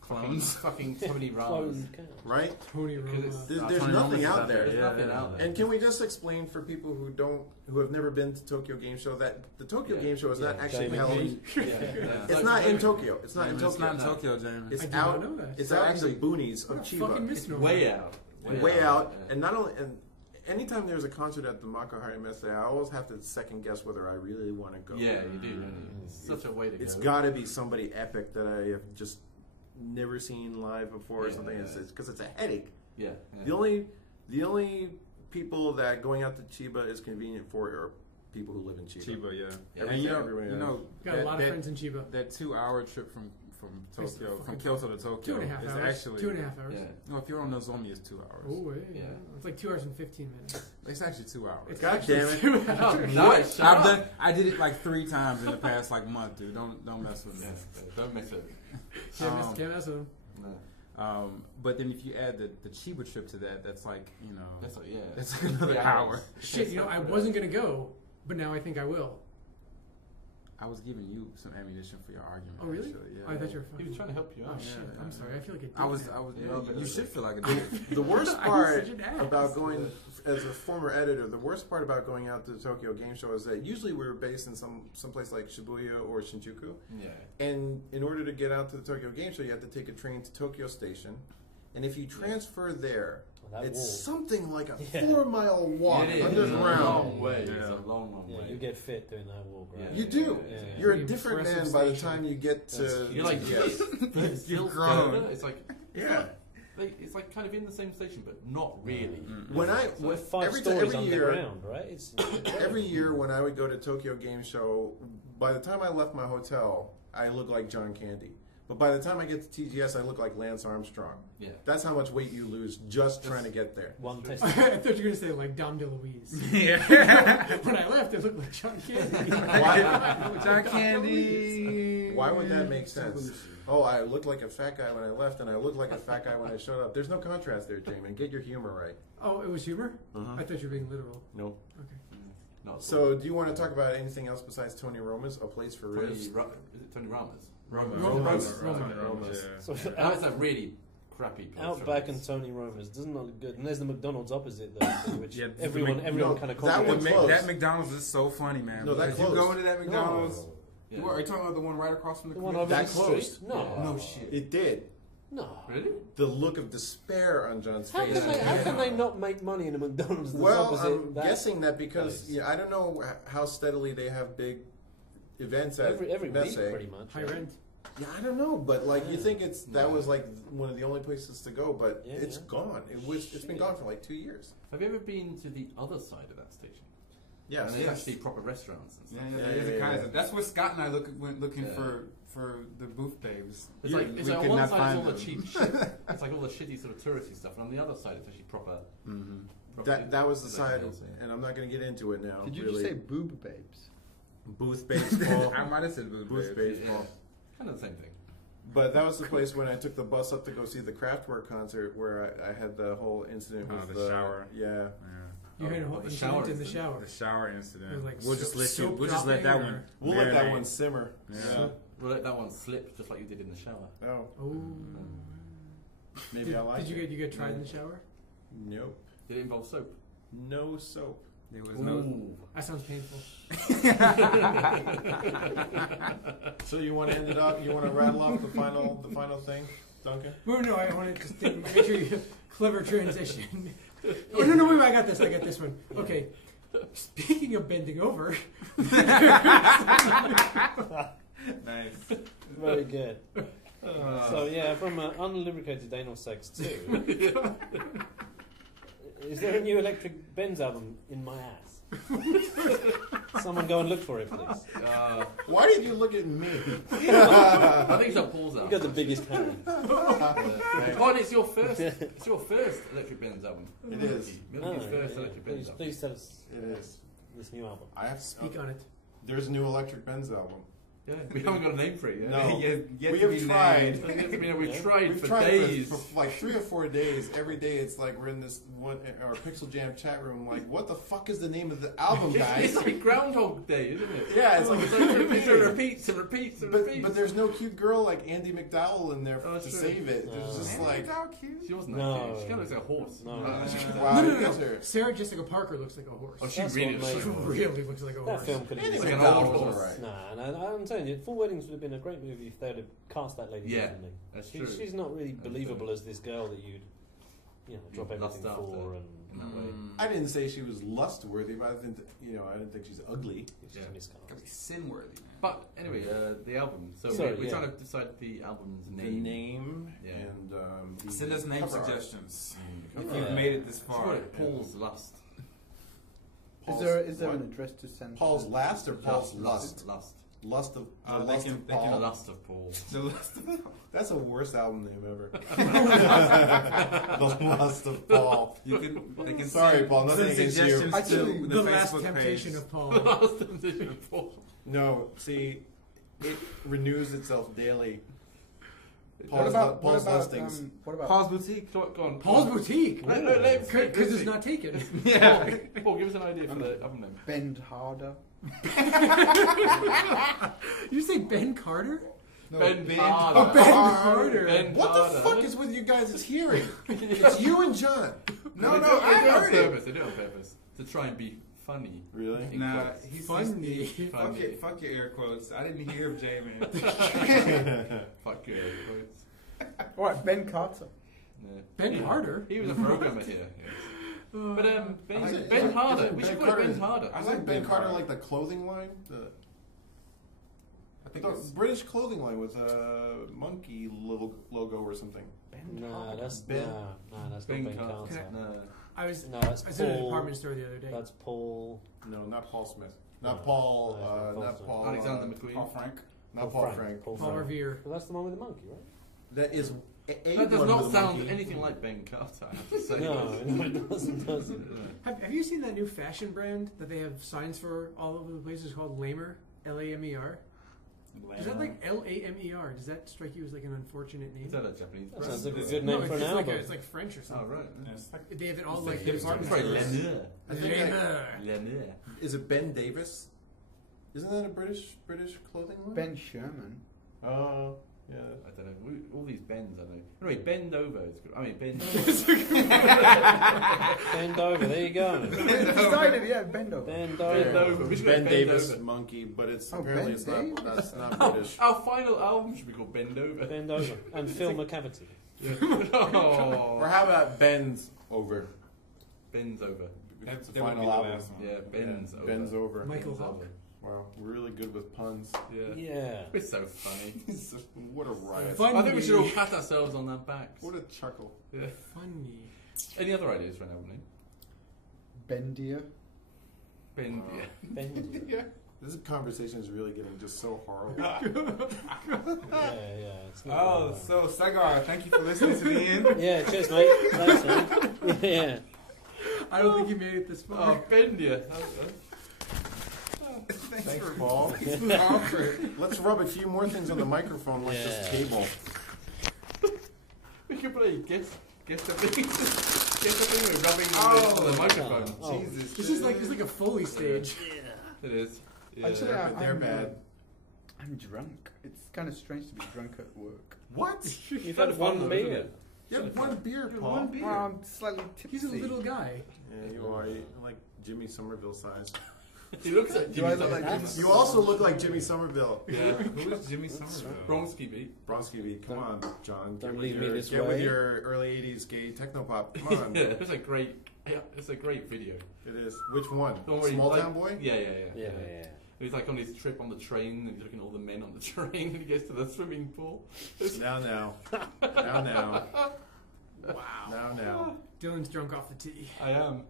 Clones. fucking Tony Ramos. Clone cows. right? Tony Roma. Because There's Tony nothing Roma's out there. There's nothing out there. And can we just explain for people who have never been to Tokyo Game Show that the Tokyo Yeah. Game Show is not Yeah, actually Jamie held. Lee. It's not in Tokyo. It's not in It's Tokyo. not in Tokyo, Jamin. It's I did out. not know that. It's So out in the actually- boonies What of a Chiba. fucking It's misnomer. way out. Way out, Yeah. and not only and anytime there's a concert at the Makuhari Messe, I always have to second guess whether I really want to go. Yeah, you do. don't you? It's such a way to It's go. got to be somebody epic that I have just never seen live before or Yeah, something. yeah. It's because it's a headache. Yeah. The only people that going out to Chiba is convenient for are people who live in Chiba. Chiba, yeah. Yeah. And you Everywhere, know, Got a lot of friends in Chiba. that 2-hour trip from It's Tokyo, from fucking Kyoto to Tokyo, 2.5 is hours. actually 2.5 hours. Yeah. No, if you're on Nozomi, it's 2 hours. Oh, yeah. Yeah. It's like 2 hours and 15 minutes. It's actually 2 hours. It's God actually damn it. 2 Oh, hours. nice. Shut I've up. done. I did it like 3 times in the past like month, dude. Don't mess with me. Yeah, don't mess with it. Can't mess with them. No. But then if you add the Chiba trip to that, that's like That's like, yeah. that's like another 3 hour. hours. Shit, I wasn't going to go, but now I think I will. I was giving you some ammunition for your argument. Oh, really? Actually, yeah. Oh, I thought you were He fucking... was trying to help you Oh, out. shit. Yeah, I'm yeah. sorry. I feel like a dick. I was. Yeah, you should feel like a dick. The worst I was part such an ass. about going, as a former editor, the worst part about going out to the Tokyo Game Show is that usually we were based in some place like Shibuya or Shinjuku, Yeah. and in order to get out to the Tokyo Game Show, you have to take a train to Tokyo Station, and if you transfer there, That it's wall. something like a Yeah. 4-mile walk It is. underground. It's a long way. Yeah. It's a long Yeah, way. you get fit doing that walk, right? Yeah. You do. Yeah. You're a Pretty different man impressive by the station. time you get to. You're like, yes. it's still You've grown. further. It's like, Yeah. it's like kind of in the same station, but not really. When I We're when, 5 every stories year, underground, right? It's every year when I would go to Tokyo Game Show, by the time I left my hotel, I look like John Candy. But by the time I get to TGS, I look like Lance Armstrong. Yeah. That's how much weight you lose just trying to get there. one test. I thought you were going to say like Dom DeLuise. Yeah. When I left, it looked like John Candy. John Candy. Why would that make sense? Oh, I looked like a fat guy when I left, and I looked like a fat guy when I showed up. There's no contrast there, Jamin. Get your humor right. Oh, it was humor? Uh-huh. I thought you were being literal. No. Okay. Not So, do you want to talk about anything else besides Tony Roma's? A Place for Tony Ribs? Is it Tony Ramos? Roma. Roma. So That's a really crappy place. Outback and Tony Roma's doesn't look good, and there's the McDonald's opposite there, which Yeah, everyone no, kind of that one closed. That McDonald's is so funny, man. No, that because you closed. go into that McDonald's. Yeah. Are you talking about the one right across from the The one community? over That the closed. street. No, Yeah. No shit. It did. no. Really? The look of despair on John's How face. can they not make money in a McDonald's that's Well, opposite I'm that? guessing that because place? I don't know how steadily they have big events at every week, Messe. pretty much. High rent. Yeah, I don't know, but like you Yeah. think that was like one of the only places to go, but Yeah, it's yeah. gone. It's been gone for like 2 years. Have you ever been to the other side of that station? Yes. And there's actually proper restaurants and stuff. Yeah, Yeah, there's a yeah, Kaiser. yeah. That's where Scott and I went looking Yeah. for the booth babes. It's We like, it's could like on one not side find it's all the them. cheap shit. It's like all the shitty sort of touristy stuff, and on the other side it's actually proper. That was the side, deals, yeah. and I'm not going to get into it now. Did you really. just say boob babes? Booth baseball? I might have said booth Booth babes. baseball. Kind of the same thing. But that was the place when I took the bus up to go see the Kraftwerk concert, where I had the whole incident Oh, with the shower. Yeah. Yeah. You had a whole the incident shower in the incident. shower. The shower incident. It was like we'll just let soap We'll just let that dropping one. or- We'll let that marinate. one simmer. Yeah. We'll let that one slip just like you did in the shower. Oh, Oh. maybe I like Did it. you get tried in the shower? Nope. Did it involve soap? No soap. There was no. Ooh. That sounds painful. So you want to end it up? You want to rattle off the final thing, Duncan? No, I want to just make sure you clever transition. Oh, no, wait, I got this one. Okay. Speaking Speaking of bending over, Nice. Very good. So yeah, from unlubricated anal sex 2. Is there a new Electric Benz album in my ass? Someone go and look for it, please. Why did you look at me? I think it's on Paul's You album. got the biggest hand. Oh, and it's your first Electric Benz album. It is. Milky's first Electric Benz album. Please tell us It is. this new album. I have speak on it. There's a new Electric Benz album. Yeah, we haven't got a name for it yet. No. Yet We to have be tried. named. We've tried We've for tried days. for like 3 or 4 days. Every day it's like we're in this one our PixelJunk chat room. Like, what the fuck is the name of the album, guys? It's like Groundhog Day, isn't it? Yeah, it's Oh, like it's like it repeats and repeats and repeats. but there's no cute girl like Andy McDowell in there Oh, to true. save it. There's just like, How cute. She wasn't that No. cute. She kind of looks like a horse. No. wow, No, you guys no. are. Sarah Jessica Parker looks like a horse. Oh, she That's really what looks like She a horse. really looks like a That horse. film could have Andy been. like an McDowell old was horse. alright. Nah, I'm telling you, Full Weddings would have been a great movie if they'd have cast that lady Yeah, differently. that's true. She's not really That's believable true. as this girl that you'd, drop Lust everything after. for, and In that way. I didn't say she was lust-worthy, but I didn't, I didn't think she's ugly. she's Yeah. miscast. Gotta be sin-worthy, man. But anyway, the album. So Sorry, we're yeah. trying to decide the album's The name. name Yeah. and the Send us name cover art. suggestions. If Yeah. you've made it this Let's call far. it Paul's Lust. Is there what? an address to send? Paul's last or Paul's lust? Lust. Lust of the They lust can- of they can- The Paul. Lust of Paul. The last That's the worst album name ever. The lust of Paul. you can. They can Sorry, send, Paul, nothing send against you. suggestions Actually, to The the Last Facebook Temptation page. of Paul. The Last Temptation of Paul. No, see, it renews itself daily. What about listings. what about Paul's Boutique. Go on. Paul's Boutique. Let's Because it's not taken. Yeah. Paul, give us an idea for the album name. Bend Harder? You say Ben Carter? No, Ben Bend Harder. Oh, Ben Carter. Ben What the Harder. fuck is with you guys' hearing? It's you and John. No, I they do it heard on it. purpose. They do it on purpose to try and be funny. Really? In Nah, quotes. he's Funny. Funny. Fuck your air quotes. I didn't hear of J man. Fuck your quotes. Alright, Ben Carter. Yeah. Ben Carter? He was a programmer here. Yes. But Ben, Is it- Ben is it- Harder. is it We Ben should call it Carter? Ben Harder. I like Ben Carter, like the clothing line. I think The it's British clothing line with a monkey logo or something. No, that's Ben- that's Ben not Ben Carter. Carter. No. I was No, that's I was in a Paul. department store the other day. That's Paul. No, not Paul Smith. Not No, Paul. no, Not Paul Paul. Alexander McQueen. Paul Frank. Not Paul Frank. Paul Paul Frank. Revere. Well, that's the one with the monkey, right? That is. That does not sound anything like Ben Carter, I have to say. No, it doesn't. Have you seen that new fashion brand that they have signs for all over the place? It's called Lamer. Lamer. Is that like Lamer? Does that strike you as like an unfortunate name? Is that a Japanese That brand? sounds like a It's- good No, name for an it's like album. it's like French or Oh, something. right. Yes. They have it all It's like like the hipster. department It's very stores. Lanier. I think Lamer. Lanier. Is it Ben Davis? Isn't that a British clothing line? Ben Sherman. Oh, yeah. I don't know. All these bends, I know. Anyway, bend over. Is good. I mean, bend. Bend over. There you go. Decided, yeah, Bend Over. Bend Bend over. over. We should go Ben bend Davis over. monkey, but it's Oh, apparently Ben it's not. Davis? That's not Oh, British. our final album should be called Bend Over. Bend over. And fill a cavity. Oh. Or how about Bends Over? Bends over. That's the That would final be the album. last one. Yeah, bends over. Bends Over. Michael Bends Hawk. over. Wow, we're really good with puns. Yeah. Yeah. We're so funny. What a riot. Funny. I think we should all pat ourselves on our backs. What a chuckle. Yeah. Funny. Any other ideas for an album name? Bendia. Bend. Wow. Bend. This conversation is really getting just so horrible. Yeah. It's not Oh, bad. so Sagar, thank you for listening to the end. Yeah, cheers, mate. Thanks, man. Yeah. I don't think you made it this far. Oh, bend you. Thanks, Paul. Awkward. Let's rub a few more things on the microphone, like this Yeah. table. We could play guess the thing. Guess the thing. We're rubbing on the microphone. Oh. Jesus. This is like a Foley stage. It is. Yeah. Actually, They're bad. I'm drunk. It's kind of strange to be drunk at work. What? You've Kind had of one fun, though, beer. isn't it? You have one beer, You have Paul. one beer. Well, I'm slightly tipsy. He's a little guy. Yeah, you are. You're like Jimmy Somerville size. He looks like Do I Jimmy look like Somerville. Jimmy? You also look like Jimmy Somerville. Yeah. Who is Jimmy Somerville? Bronski beat. Bronsky V, come on, John. Don't Get leave with me your, this get with way. your early 80s gay techno pop. Come on. Yeah, it was a great Yeah, it's a great video. It is. Which one? Don't worry, Small like, Town Boy? Yeah. He's like on his trip on the train, and he's looking at all the men on the train, and he gets to the swimming pool. Now. Wow. Now. Dylan's drunk off the tea. I am.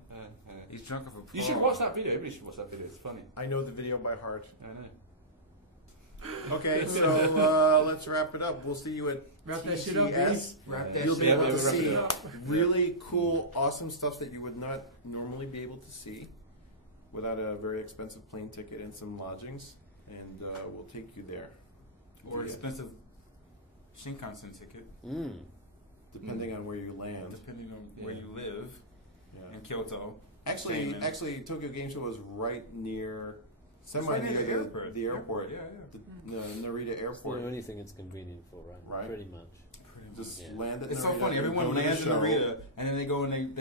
He's drunk off a pool. You should watch that video. Everybody should watch that video. It's funny. I know the video by heart. I know. Okay, so let's wrap it up. We'll see you at Wrap that shit up, TTS. Wrap that You'll shit be able up. to Wrap it see up. really cool, awesome stuff that you would not normally be able to see without a very expensive plane ticket and some lodgings. And we'll take you there. Or expensive Shinkansen ticket. Depending on where you land. Depending on where you live in Kyoto. Actually, Tokyo Game Show was right near... Right near the airport. The airport. Yeah. The Narita It's Airport. the only thing it's convenient for, right? Pretty much. Just land at It's so Narita funny. and Everyone go to the lands in show. Narita, and then they go and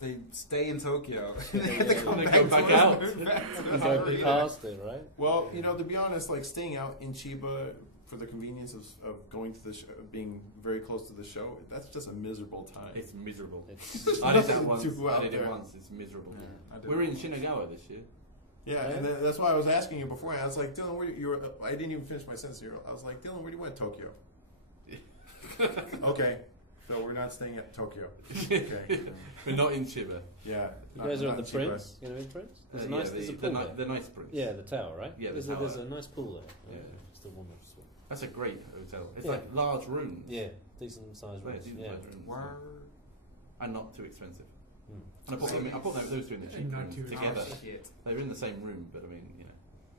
they stay in Tokyo. And then they come They back, go back out. You go past it, right? Well, to be honest, like staying out in Chiba for the convenience of going to the show, being very close to the show, that's just a miserable time. It's miserable. It's I did that once. To go out I did it there. once. It's miserable. Yeah, We were in Shinagawa this year. Yeah, and that's why I was asking you before. I was like, Dylan, where you were? I didn't even finish my sentence here. I was like, Dylan, where do you went? Tokyo. Okay, so we're not staying at Tokyo. Okay. We're not in Chiba. Yeah. You guys are not at the Chiba. Prince? You know the Prince? There's a Yeah, nice, there's a pool there. the nice Prince. Yeah, the tower, right? Yeah, the there's tower. there's a nice pool there. Yeah. It's the one that's That's a great hotel. It's Yeah. like large rooms. yeah, decent sized Very rooms. decent Yeah. sized rooms. Word. And not too expensive. Mm. And I put those two in the cheap And not room too together. Shit. They're in the same room, but I mean,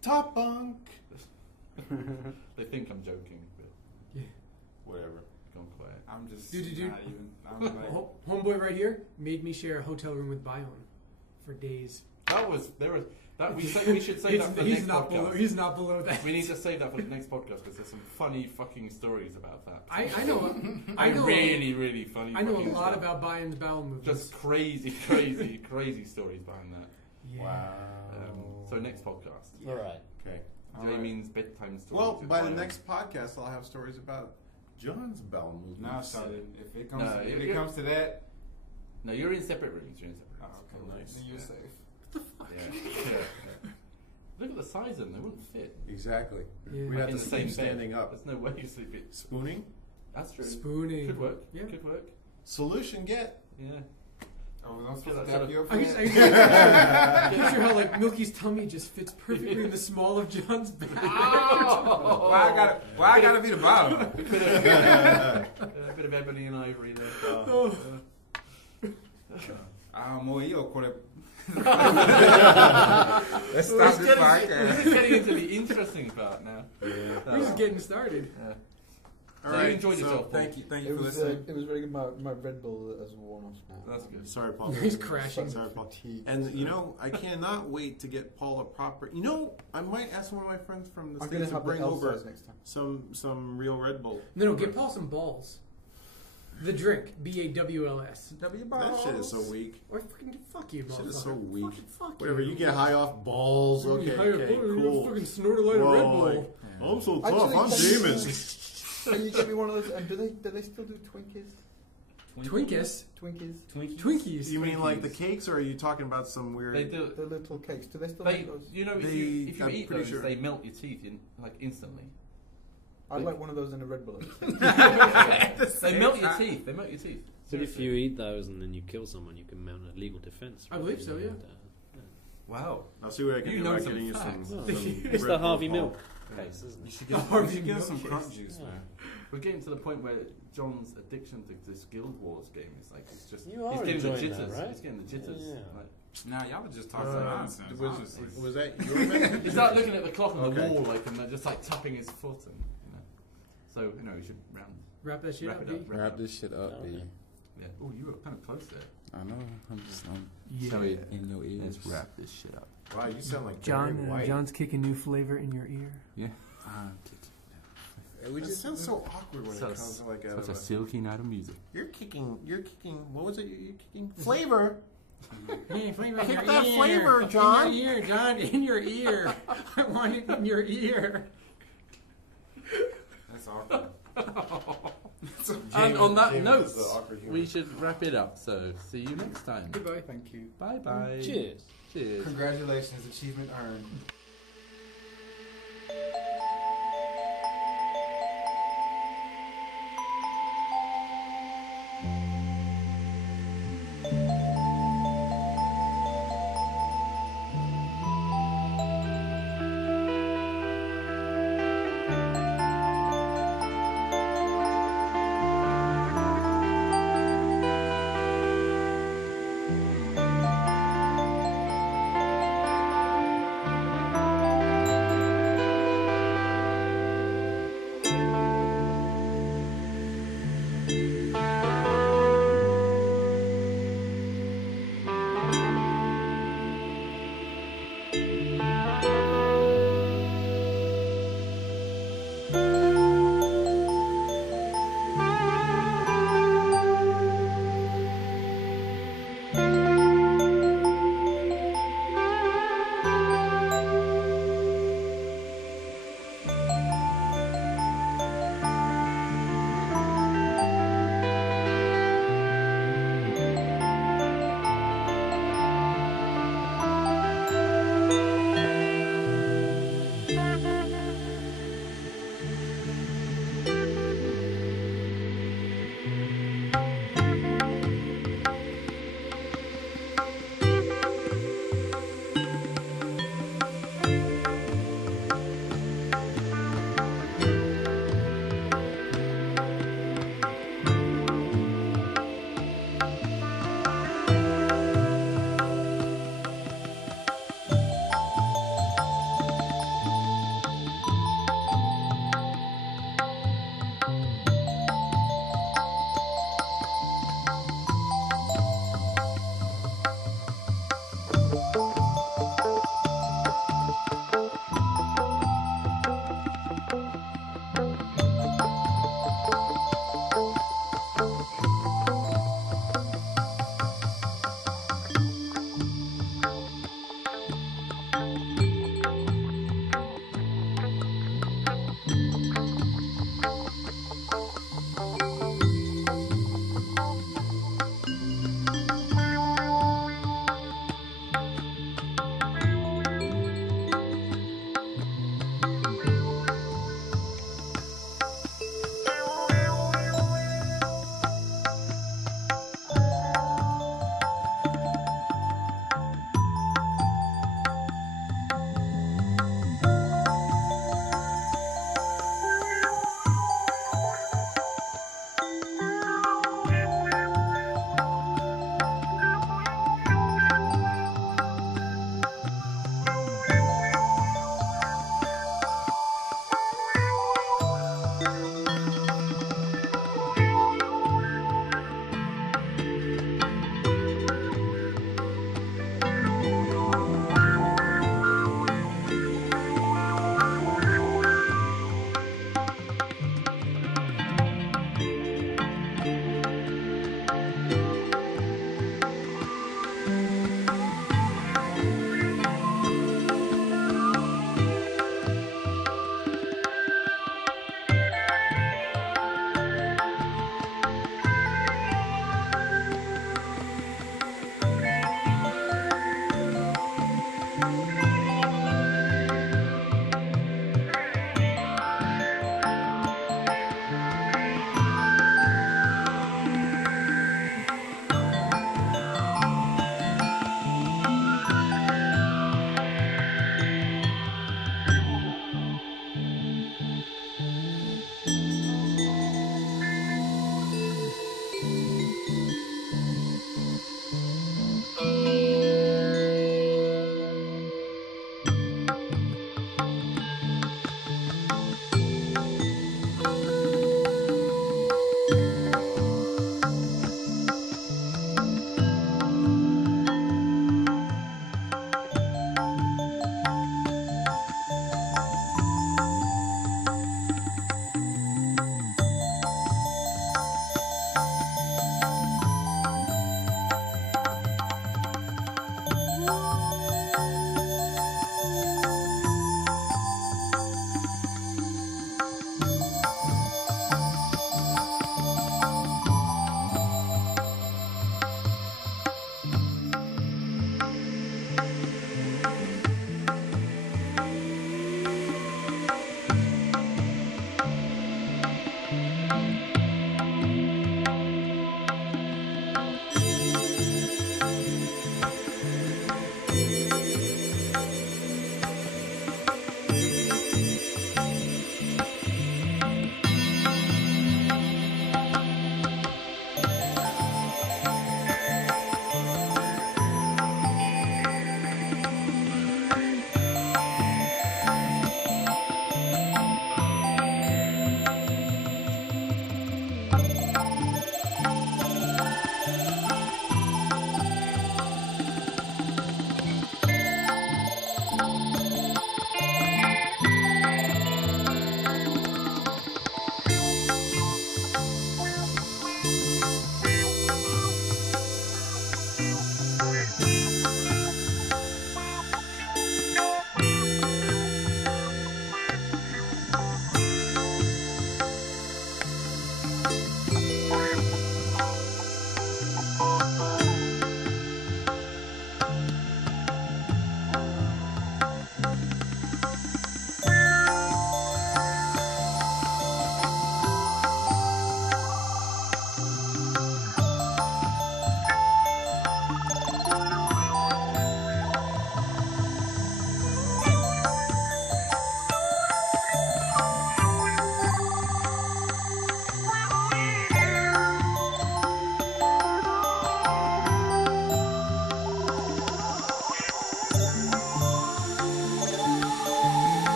Top bunk. they think I'm joking, but Whatever. gone quiet. I'm just Dude. not even. I'm like, Homeboy right here made me share a hotel room with Bion for days. We should save that for the he's next not podcast. below. He's not below that. We need to save that for the next podcast because there's some funny fucking stories about that. I know. Really, really funny. I know a fucking lot stories. about Bion's bowel movements. Just crazy stories behind that. Yeah. Wow. So next podcast. All right. Okay. Jamie's bedtime stories. Well, with by the Bion. next podcast, I'll have stories about John's bowel movements. nah, sorry. If it comes, No, if it- it comes to that, No, you're in separate rooms. You're in separate oh, rooms. okay, nice. then you're Yeah. safe. Yeah. Look at the size of them. They wouldn't fit. Exactly. Yeah. We'd have in to the same sleep bed. standing up. There's no way you sleep it. Spooning. That's true. Spooning. Could work. Yeah. Could work. Solution get. Yeah. Oh, was I supposed Yeah, to tap you up for I that? picture how like Milky's tummy just fits perfectly in the small of John's back. Why I gotta be the bottom? A bit of ebony and ivory there. Moio, Let's We're stop just this getting- We're podcast. just getting into the interesting part now. We're just getting started. Yeah. All So right. you enjoyed yourself, Paul. Thank you It for was listening. it was very good. My Red Bull has worn off now. That's good. Sorry, Paul. He's crashing. Sorry, Paul. Fatigue. And I cannot wait to get Paul a proper. I might ask one of my friends from the I'm States gonna to have the bring L over size next time. some real Red Bull. No, get Paul some balls. The drink, BAWLS. That shit is so weak. Or fucking fuck you, Shit is so motherfucker. weak. Fuck Whatever, you get high off balls. Okay, You cool. fucking snort a light of Red Bull. I'm so Actually, tough. I'm can you- demons. Can you get me one of those? And do they still do Twinkies? Twinkies. Twinkies. You mean like the cakes, or are you talking about some weird? They do. The little cakes. Do they still They, make those? you know, if They- you I'm eat pretty those, sure. they melt your teeth like instantly. I'd like one of those in a Red Bull. They melt your teeth. They melt your teeth. But if you eat those and then you kill someone, you can mount a legal defense. I believe so, yeah. Wow. I'll see what I can You do know by some getting you facts. some. It's Red the Bull, Harvey Paul. Milk case, isn't You it? should get, some crunch juice, Yeah. man. We're getting to the point where John's addiction to this Guild Wars game is like it's just You are he's getting the enjoying that, jitters. right? He's getting the jitters. Yeah. Like, Nah, y'all were just talking nonsense. Was that your message? he started looking at the clock on the Okay. wall, like, and just like tapping his foot, and So we should Wrap that shit wrap up, it up. B. Wrap it Wrap up. this shit up, Okay. B. Yeah. Oh, you were kind of close there. I know. I'm Yeah. sorry in your ears. Let's wrap this shit up. Wow, you sound like John, Barry White. John's kicking new flavor in your ear. Yeah. It just sounds so awkward when it comes to like Such a silky night of music. You're kicking. What was it? You're kicking flavor. Hey, flavor Kick in your that ear. flavor, John. In your ear, John. In your ear. I want it in your ear. That's awkward. And on that James note, is the awkward humor. we should wrap it up. So, see you next time. Goodbye. Thank you. Bye bye. Cheers. Cheers. Congratulations, achievement earned.